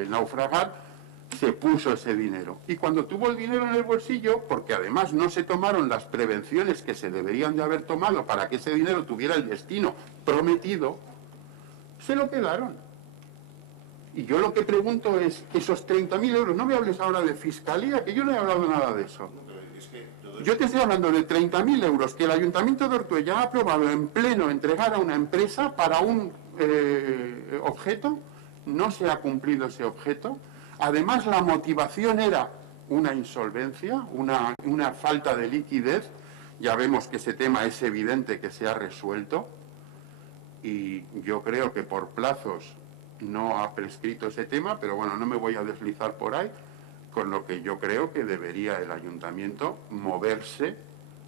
naufragar, se puso ese dinero. Y cuando tuvo el dinero en el bolsillo, porque además no se tomaron las prevenciones que se deberían de haber tomado para que ese dinero tuviera el destino prometido, se lo quedaron. Y yo lo que pregunto es, esos 30.000 euros, no me hables ahora de fiscalía, que yo no he hablado nada de eso. Yo te estoy hablando de 30.000 euros que el Ayuntamiento de Ortuella ha aprobado en pleno entregar a una empresa para un objeto, no se ha cumplido ese objeto. Además, la motivación era una insolvencia, una falta de liquidez. Ya vemos que ese tema es evidente que se ha resuelto y yo creo que por plazos no ha prescrito ese tema, pero bueno, no me voy a deslizar por ahí, con lo que yo creo que debería el ayuntamiento moverse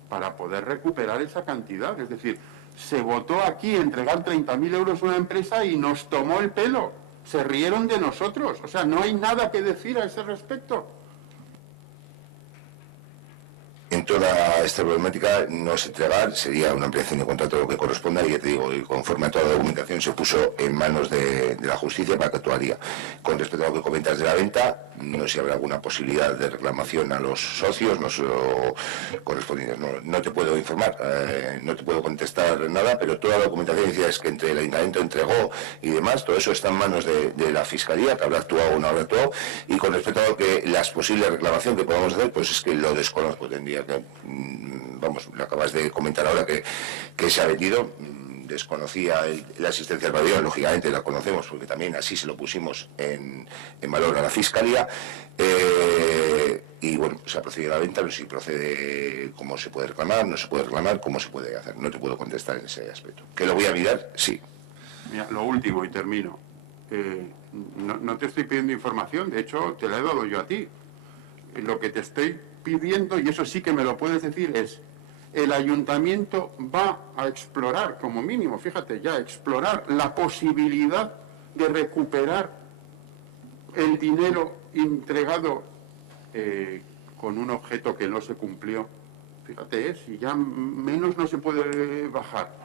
para poder recuperar esa cantidad. Es decir, se votó aquí entregar 30.000 euros a una empresa y nos tomó el pelo, se rieron de nosotros, o sea, no hay nada que decir a ese respecto. En toda esta problemática, no es entregar, sería una ampliación de contrato lo que corresponda, y ya te digo, y conforme a toda la documentación se puso en manos de la justicia para que actuaría. Con respecto a lo que comentas de la venta, no sé si habrá alguna posibilidad de reclamación a los socios, no solo correspondientes, no te puedo informar, no te puedo contestar nada, pero toda la documentación decía es que entre el ayuntamiento entregó y demás, todo eso está en manos de la fiscalía, que habrá actuado o no habrá actuado, y con respecto a lo que las posibles reclamaciones que podamos hacer, pues es que lo desconozco, tendría que, vamos, lo acabas de comentar ahora que se ha vendido, desconocía la existencia del pabellón, lógicamente la conocemos porque también así se lo pusimos en valor a la Fiscalía, y bueno, se ha procedido a la venta, pero si procede, cómo se puede reclamar, no se puede reclamar, cómo se puede hacer, no te puedo contestar en ese aspecto. ¿Que lo voy a mirar? Sí. Mira, lo último y termino. No te estoy pidiendo información, de hecho te la he dado yo a ti. Lo que te estoy pidiendo, y eso sí que me lo puedes decir, es el ayuntamiento va a explorar, como mínimo, fíjate, ya explorar la posibilidad de recuperar el dinero entregado con un objeto que no se cumplió. Fíjate, si ya menos no se puede bajar.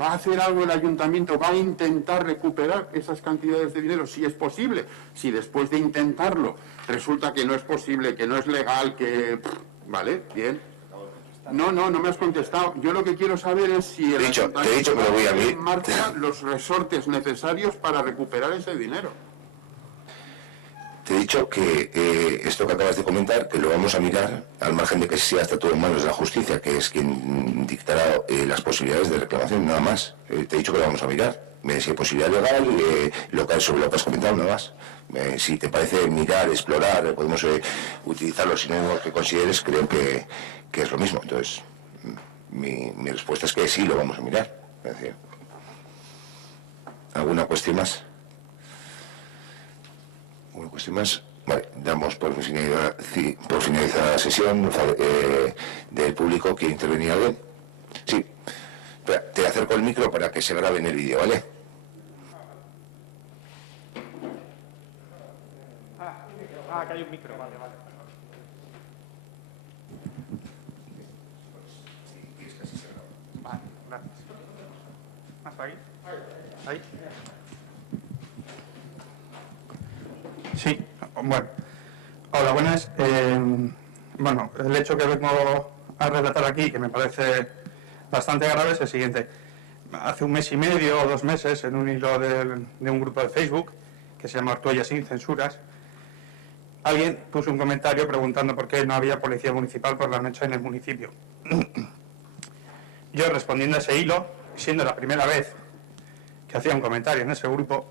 ¿Va a hacer algo el ayuntamiento? ¿Va a intentar recuperar esas cantidades de dinero? Si es posible. Si después de intentarlo resulta que no es posible, que no es legal, que... Vale, bien. No me has contestado. Yo lo que quiero saber es si el ayuntamiento te he dicho que lo voy a mirar. en marcha los resortes necesarios para recuperar ese dinero. Te he dicho que esto que acabas de comentar, que lo vamos a mirar, al margen de que sea está todo en manos de la justicia, que es quien dictará las posibilidades de reclamación, nada más. Te he dicho que lo vamos a mirar. Si hay posibilidad legal, sobre lo que has comentado, nada más. Si te parece mirar, explorar, podemos utilizar los sinónimos que consideres, creo que es lo mismo. Entonces, mi respuesta es que sí, lo vamos a mirar. Es decir, ¿alguna cuestión más? ¿Una cuestión más? Vale, damos por finalizada la sesión del público. ¿Quiere intervenir alguien? Sí. Espera, te acerco el micro para que se grabe en el vídeo, ¿vale? Que hay un micro, vale. Vale, gracias. ¿Hasta ahí? ¿Ahí? Sí, bueno. Hola, buenas. Bueno, el hecho que vengo a relatar aquí, que me parece bastante grave, es el siguiente. Hace un mes y medio o 2 meses, en un hilo de un grupo de Facebook, que se llama Ortuella sin censuras, alguien puso un comentario preguntando por qué no había policía municipal por la noche en el municipio. Yo, respondiendo a ese hilo, siendo la primera vez que hacía un comentario en ese grupo,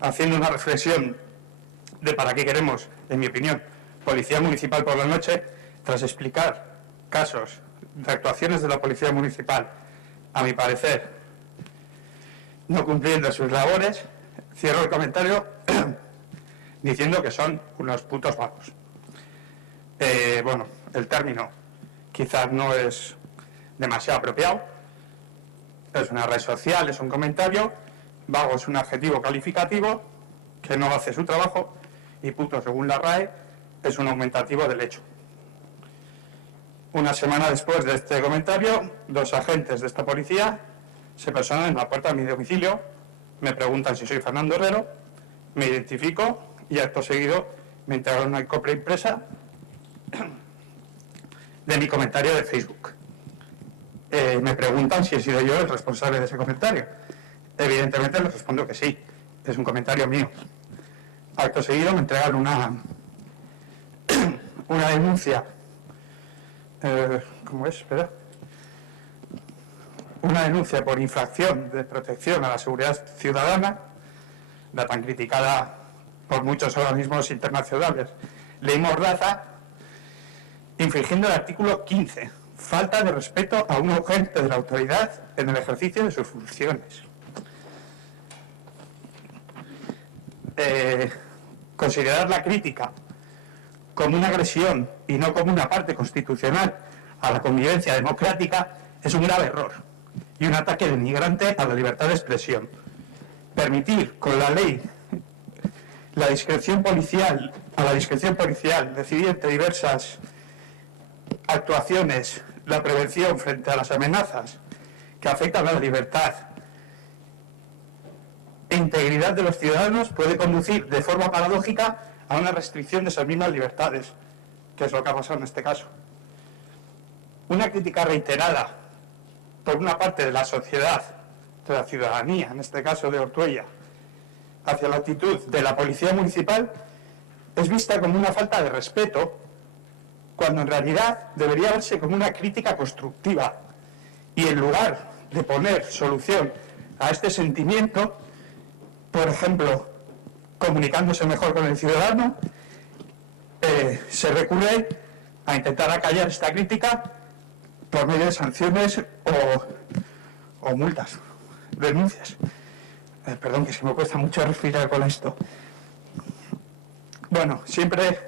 haciendo una reflexión de para qué queremos, en mi opinión, policía municipal por la noche, tras explicar casos de actuaciones de la policía municipal, a mi parecer, no cumpliendo sus labores, cierro el comentario diciendo que son unos putos vagos. Bueno, el término quizás no es demasiado apropiado, es una red social, es un comentario, vago es un adjetivo calificativo que no hace su trabajo y puto, según la RAE, es un aumentativo del hecho. Una semana después de este comentario, 2 agentes de esta policía se personan en la puerta de mi domicilio, me preguntan si soy Fernando Herrero, me identifico y acto seguido me entregan una copia impresa de mi comentario de Facebook. Me preguntan si he sido yo el responsable de ese comentario. Evidentemente les respondo que sí, es un comentario mío. Acto seguido me entregan una denuncia. ¿Cómo es? Espera. Una denuncia por infracción de protección a la seguridad ciudadana, la tan criticada por muchos organismos internacionales, ley Mordaza, infringiendo el artículo 15, falta de respeto a un agente de la autoridad en el ejercicio de sus funciones. Considerar la crítica como una agresión y no como una parte constitucional a la convivencia democrática es un grave error y un ataque denigrante a la libertad de expresión. Permitir con la ley a la discreción policial decidir entre diversas actuaciones la prevención frente a las amenazas que afectan a la libertad e integridad de los ciudadanos puede conducir de forma paradójica a una restricción de esas mismas libertades, que es lo que ha pasado en este caso. Una crítica reiterada por una parte de la sociedad, de la ciudadanía, en este caso de Ortuella, hacia la actitud de la policía municipal es vista como una falta de respeto, cuando en realidad debería verse como una crítica constructiva y en lugar de poner solución a este sentimiento, por ejemplo, comunicándose mejor con el ciudadano, se recurre a intentar acallar esta crítica por medio de sanciones o multas, denuncias. Perdón, que se me cuesta mucho respirar con esto. Bueno, siempre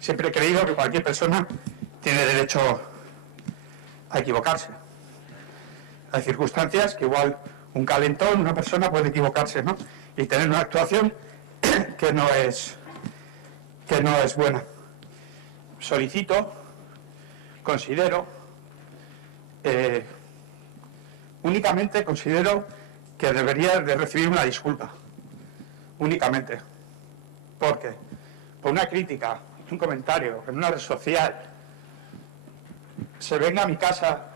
he creído que cualquier persona tiene derecho a equivocarse. Hay circunstancias que igual un calentón, una persona puede equivocarse, ¿no? Y tener una actuación que no es buena. Únicamente considero que debería de recibir una disculpa. Únicamente. Porque por una crítica, un comentario en una red social, se venga a mi casa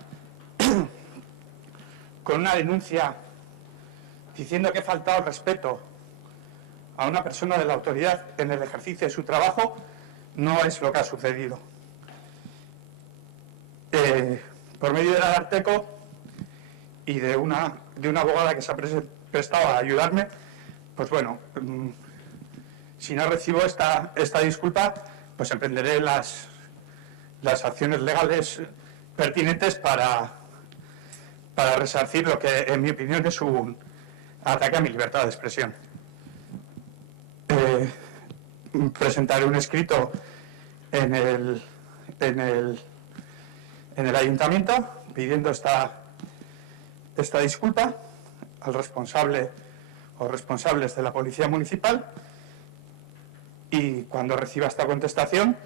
con una denuncia diciendo que he faltado el respeto a una persona de la autoridad en el ejercicio de su trabajo, no es lo que ha sucedido. Por medio del Ararteko y de una abogada que se ha prestado a ayudarme, pues bueno, si no recibo esta disculpa, pues emprenderé las acciones legales pertinentes para resarcir lo que, en mi opinión, es un ataque a mi libertad de expresión. Presentaré un escrito en el ayuntamiento pidiendo esta disculpa al responsable o responsables de la policía municipal, y cuando reciba esta contestación,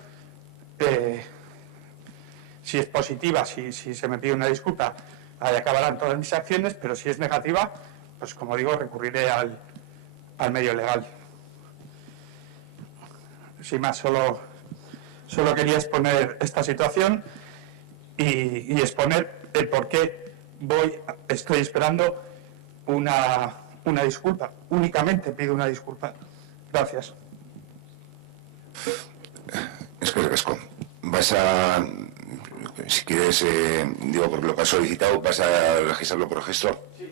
si es positiva, si se me pide una disculpa, ahí acabarán todas mis acciones, pero si es negativa, pues como digo, recurriré al medio legal. Sin más, solo quería exponer esta situación y exponer el por qué estoy esperando una disculpa. Únicamente pido una disculpa. Gracias. Esco. Si quieres, digo, por lo que has solicitado, ¿vas a registrarlo por gesto? Sí.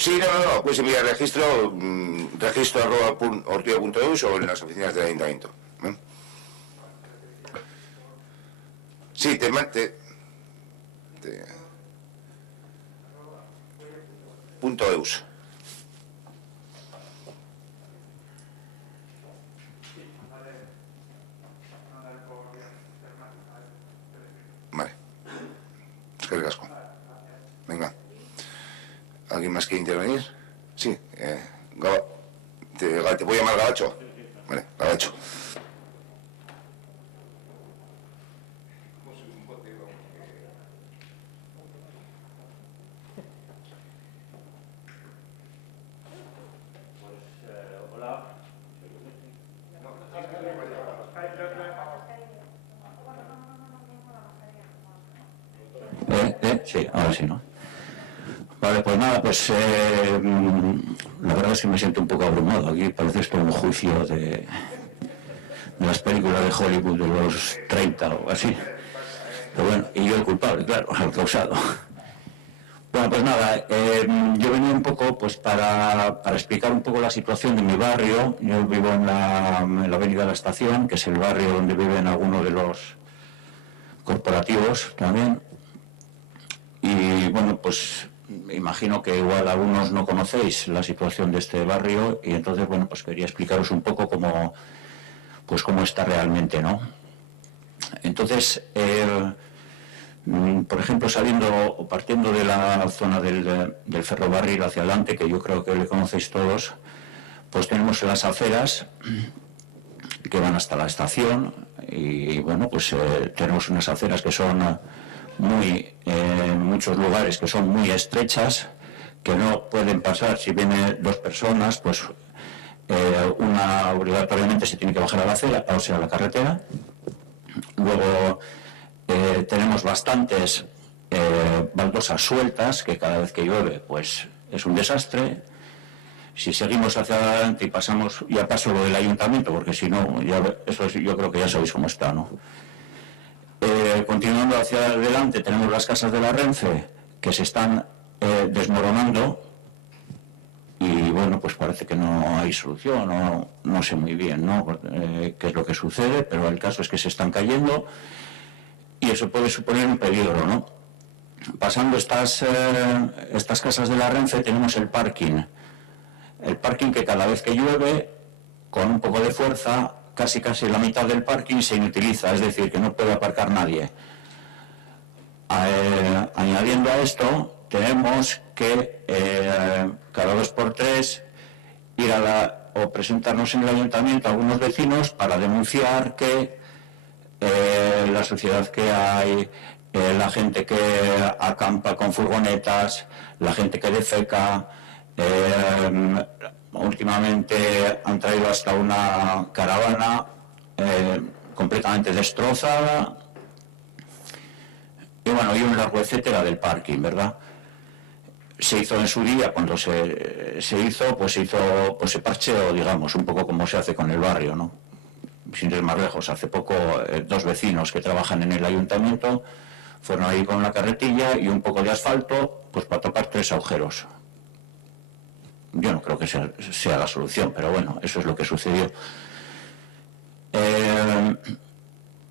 Sí, no, puedes enviar registro, registro@ortega.eus o en las oficinas del ayuntamiento. Sí, .eus. Vale. Es que casco. Venga. ¿Alguien más quiere intervenir? Sí. ¿Te puedo llamar Gabacho? Vale, Gabacho. Sí, ahora sí, ¿no? Vale, pues nada, pues la verdad es que me siento un poco abrumado. Aquí parece esto un juicio de las películas de Hollywood de los 30 o así. Pero bueno, y yo el culpable, claro, el causado. Bueno, pues nada, yo venía un poco pues para explicar un poco la situación de mi barrio. Yo vivo en la avenida de la Estación, que es el barrio donde viven algunos de los corporativos también. Y bueno, pues imagino que igual algunos no conocéis la situación de este barrio y entonces, bueno, pues quería explicaros un poco cómo está realmente, ¿no? Entonces, por ejemplo, saliendo o partiendo de la zona del ferrocarril hacia adelante, que yo creo que le conocéis todos, pues tenemos las aceras que van hasta la estación y bueno, pues tenemos unas aceras que son en muchos lugares que son muy estrechas, que no pueden pasar. Si vienen dos personas, pues una obligatoriamente se tiene que bajar a la acera, o sea, a la carretera. Luego tenemos bastantes baldosas sueltas, que cada vez que llueve, pues es un desastre. Si seguimos hacia adelante y pasamos, ya paso lo del ayuntamiento, porque si no, yo creo que ya sabéis cómo está, ¿no? Continuando hacia adelante tenemos las casas de la Renfe que se están desmoronando y bueno, pues parece que no hay solución, no sé muy bien, ¿no? Qué es lo que sucede, pero el caso es que se están cayendo y eso puede suponer un peligro, ¿no? Pasando estas casas de la Renfe tenemos el parking que cada vez que llueve, con un poco de fuerza, casi la mitad del parking se inutiliza, es decir, que no puede aparcar nadie. Añadiendo a esto, tenemos que cada 2 por 3 ir o presentarnos en el ayuntamiento a algunos vecinos para denunciar que la suciedad que hay, la gente que acampa con furgonetas, la gente que defeca. Últimamente han traído hasta una caravana completamente destrozada y bueno, y un largo etcétera del parking, ¿verdad? Se hizo en su día, cuando se hizo, pues se parcheó, digamos, un poco como se hace con el barrio, ¿no? Sin ir más lejos, hace poco 2 vecinos que trabajan en el ayuntamiento fueron ahí con una carretilla y un poco de asfalto, pues para tapar 3 agujeros. Yo no creo que sea la solución, pero bueno, eso es lo que sucedió.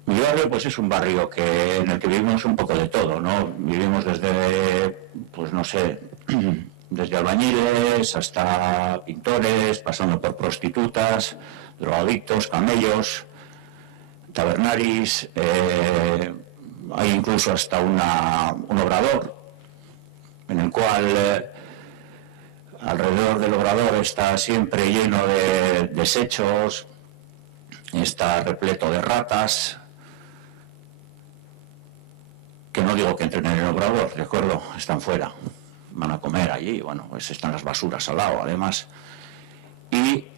Mi barrio pues es un barrio en el que vivimos un poco de todo, ¿no? Vivimos desde, pues no sé, desde albañiles hasta pintores, pasando por prostitutas, drogadictos, camellos, tabernaris, hay incluso hasta un obrador en el cual alrededor del obrador está siempre lleno de desechos, está repleto de ratas, que no digo que entren en el obrador, ¿de acuerdo? Están fuera, van a comer allí, bueno, pues están las basuras al lado, además. Y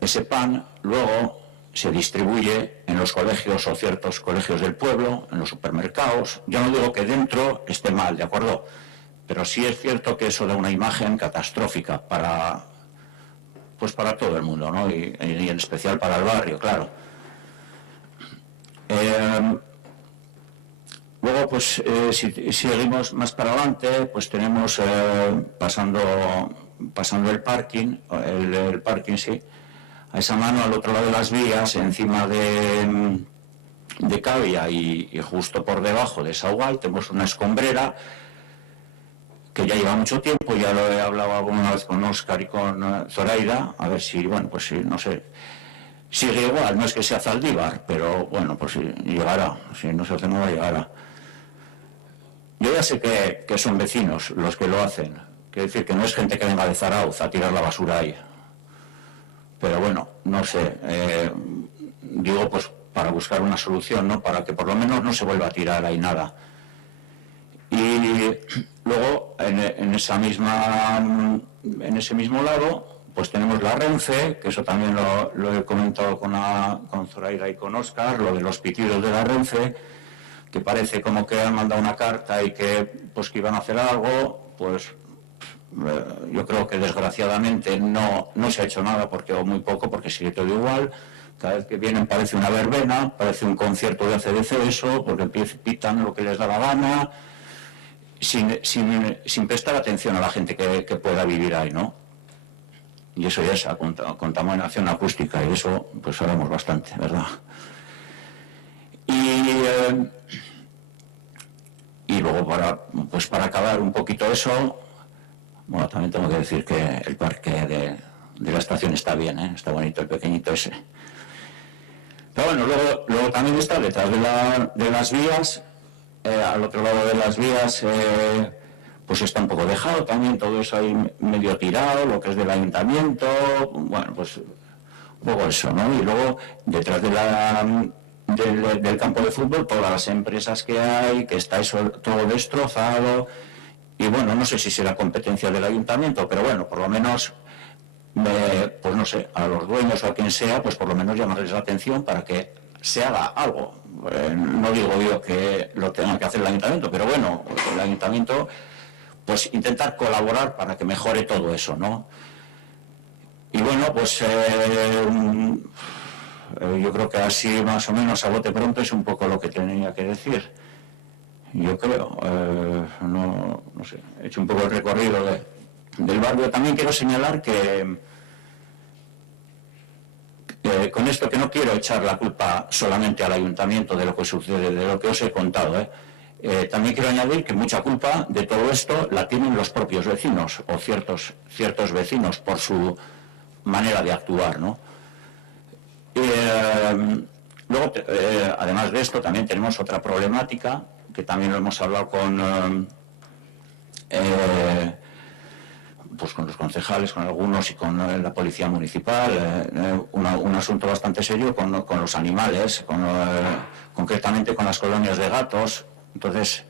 ese pan luego se distribuye en los colegios o ciertos colegios del pueblo, en los supermercados. Yo no digo que dentro esté mal, ¿de acuerdo? Pero sí es cierto que eso da una imagen catastrófica para todo el mundo, ¿no? Y en especial para el barrio, claro. Luego, pues, si seguimos más para adelante, pues tenemos, pasando el parking, el parking, sí, a esa mano al otro lado de las vías, encima de Cavia y justo por debajo de Saugal, tenemos una escombrera que ya lleva mucho tiempo, ya lo he hablado alguna vez con Óscar y con Zoraida, a ver si, bueno, pues si, no sé, sigue igual, no es que sea Zaldívar, pero bueno, pues llegará, si no se hace nada, llegará. Yo ya sé que son vecinos los que lo hacen, quiero decir que no es gente que venga de Zarauz a tirar la basura ahí, pero bueno, no sé, digo pues para buscar una solución, ¿no? Para que por lo menos no se vuelva a tirar ahí nada. Y luego en ese mismo lado pues tenemos la Renfe, que eso también lo he comentado con Zoraida y con Óscar, lo de los pitidos de la Renfe, que parece como que han mandado una carta y que iban a hacer algo, pues yo creo que desgraciadamente no se ha hecho nada, o muy poco, porque sigue todo igual. Cada vez que vienen parece una verbena, parece un concierto de ACDC eso, porque pitan lo que les da la gana, sin prestar atención a la gente que pueda vivir ahí, ¿no? Y eso ya es contaminación acústica, y eso pues sabemos bastante, ¿verdad? Y luego para acabar un poquito eso, bueno, también tengo que decir que el parque de la estación está bien, está bonito, el pequeñito ese. Pero bueno, luego también está detrás de las vías, al otro lado de las vías, pues está un poco dejado también, todo eso ahí medio tirado, lo que es del ayuntamiento, bueno, pues un poco eso, ¿no? Y luego detrás del campo de fútbol, todas las empresas que hay, que está eso todo destrozado, y bueno, no sé si será competencia del ayuntamiento, pero bueno, por lo menos, pues no sé, a los dueños o a quien sea, pues por lo menos llamarles la atención para que se haga algo. No digo yo que lo tenga que hacer el ayuntamiento, pero bueno, el ayuntamiento, pues intentar colaborar para que mejore todo eso, ¿no? Y bueno, pues yo creo que así más o menos a bote pronto es un poco lo que tenía que decir. Yo creo, no sé, he hecho un poco el recorrido del barrio. También quiero señalar que con esto que no quiero echar la culpa solamente al ayuntamiento de lo que sucede, de lo que os he contado, también quiero añadir que mucha culpa de todo esto la tienen los propios vecinos o ciertos vecinos por su manera de actuar, ¿no? Luego, además de esto, también tenemos otra problemática que también lo hemos hablado con los concejales, con algunos y con la policía municipal, un asunto bastante serio con los animales, concretamente con las colonias de gatos. Entonces,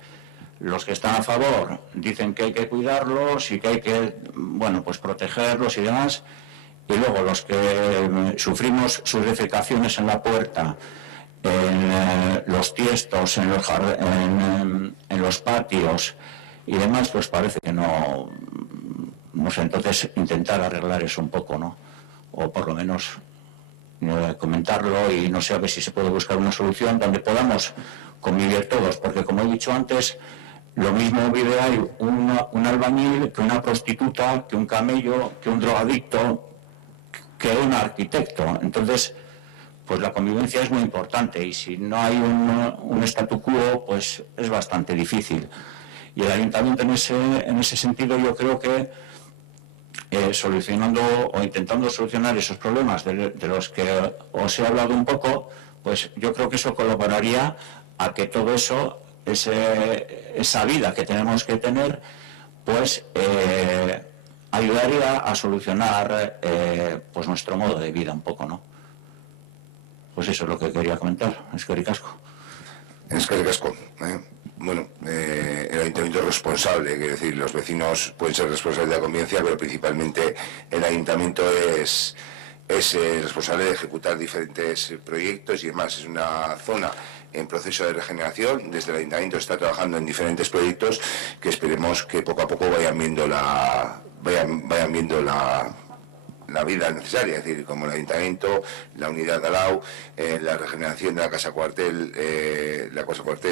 los que están a favor dicen que hay que cuidarlos y que hay que, bueno, pues protegerlos y demás, y luego los que sufrimos sus defecaciones en la puerta, en los tiestos, en los patios y demás, pues parece que no sé, entonces intentar arreglar eso un poco, ¿no? O por lo menos comentarlo y no sé, a ver si se puede buscar una solución donde podamos convivir todos, porque como he dicho antes, lo mismo vive ahí un albañil que una prostituta, que un camello, que un drogadicto, que un arquitecto. Entonces, pues la convivencia es muy importante y si no hay un statu quo, pues es bastante difícil. Y el ayuntamiento en ese sentido yo creo que solucionando o intentando solucionar esos problemas de los que os he hablado un poco, pues yo creo que eso colaboraría a que todo eso, esa vida que tenemos que tener, pues ayudaría a solucionar pues nuestro modo de vida un poco, ¿no? Pues eso es lo que quería comentar. Es que ricasco. Es que ricasco. Bueno, el ayuntamiento es responsable, quiero decir, los vecinos pueden ser responsables de la convivencia, pero principalmente el ayuntamiento es responsable de ejecutar diferentes proyectos y demás. Es una zona en proceso de regeneración. Desde el ayuntamiento está trabajando en diferentes proyectos que esperemos que poco a poco vayan viendo la vida necesaria, es decir, como el ayuntamiento, la unidad de Alau, la regeneración de la casa cuartel,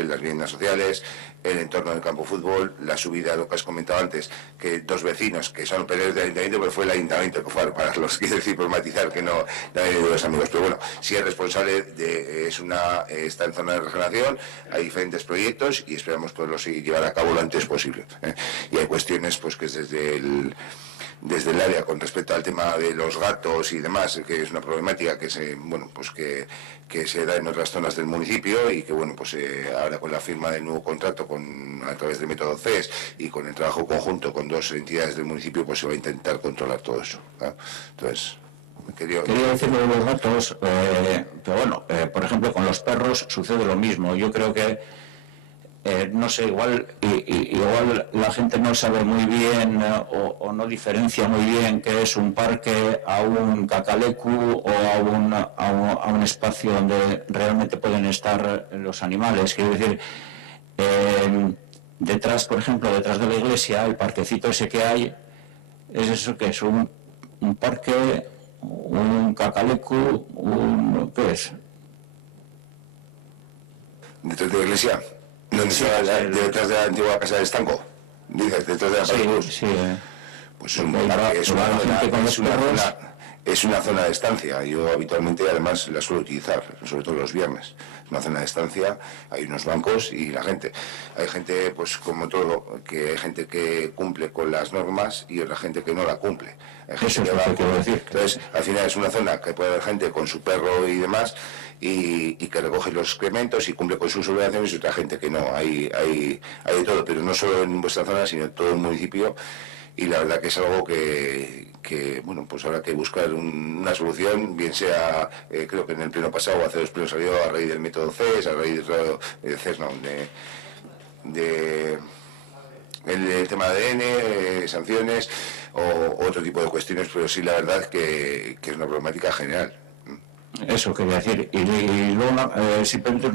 las viviendas sociales, el entorno del campo de fútbol, la subida, lo que has comentado antes, que dos vecinos que son operadores del ayuntamiento, pero fue el ayuntamiento que fue a repararlos, quiero decir, por matizar que no nadie de los amigos, pero bueno, sí es responsable de, está en zona de regeneración, hay diferentes proyectos y esperamos poderlos llevar a cabo lo antes posible, y hay cuestiones pues que es desde el área con respecto al tema de los gatos y demás, que es una problemática que se se da en otras zonas del municipio y que bueno, pues ahora con la firma del nuevo contrato a través del método CES y con el trabajo conjunto con dos entidades del municipio, pues se va a intentar controlar todo eso, ¿no? Entonces quería decir lo de los gatos, pero bueno, por ejemplo con los perros sucede lo mismo. Yo creo que no sé, igual la gente no sabe muy bien o no diferencia muy bien qué es un parque a un cacalecu o a un espacio donde realmente pueden estar los animales. Quiero decir, detrás, por ejemplo, detrás de la iglesia, el parquecito ese que hay, es eso que es un parque, un cacalecu, ¿qué es? ¿Detrás de la iglesia? ¿Dónde está detrás de la antigua casa del estanco? Dices, detrás de la Sí, sí. Pues es una zona de estancia. Yo habitualmente además la suelo utilizar, sobre todo los viernes. Es una zona de estancia, hay unos bancos y la gente. Hay gente, pues como todo, que hay gente que cumple con las normas y otra gente que no la cumple. Hay gente que va, quiero decir. Entonces, al final es una zona que puede haber gente con su perro y demás y que recoge los excrementos y cumple con sus obligaciones y otra gente que no. Hay de todo, pero no solo en vuestra zona, sino en todo el municipio. Y la verdad que es algo que bueno, pues habrá que buscar una solución, bien sea, creo que en el pleno pasado, hace 2 plenos salió a raíz del método CES, a raíz de CES, no, el tema de ADN, sanciones o otro tipo de cuestiones, pero sí la verdad que es una problemática general. Eso quería decir. Y luego, simplemente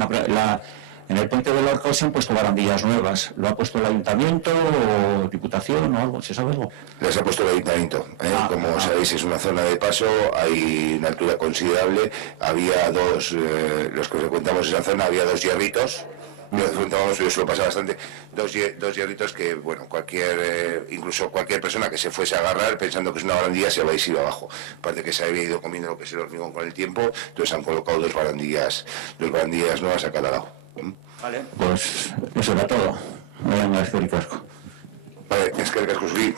en el puente de Lorca se han puesto barandillas nuevas. ¿Lo ha puesto el ayuntamiento o diputación o algo? ¿Se sabe algo? Las ha puesto el ayuntamiento. Como sabéis, es una zona de paso, hay una altura considerable. Había dos, los que frecuentamos esa zona, había 2 hierritos. Yo eso lo pasa bastante. Dos hierritos que, bueno, incluso cualquier persona que se fuese a agarrar pensando que es una barandilla se habéis ido abajo. Aparte que se había ido comiendo lo que es el hormigón con el tiempo, entonces han colocado 2 barandillas nuevas a cada lado. Vale, pues eso era todo. Voy a eskerrik asko. Vale, eskerrik asko zuri.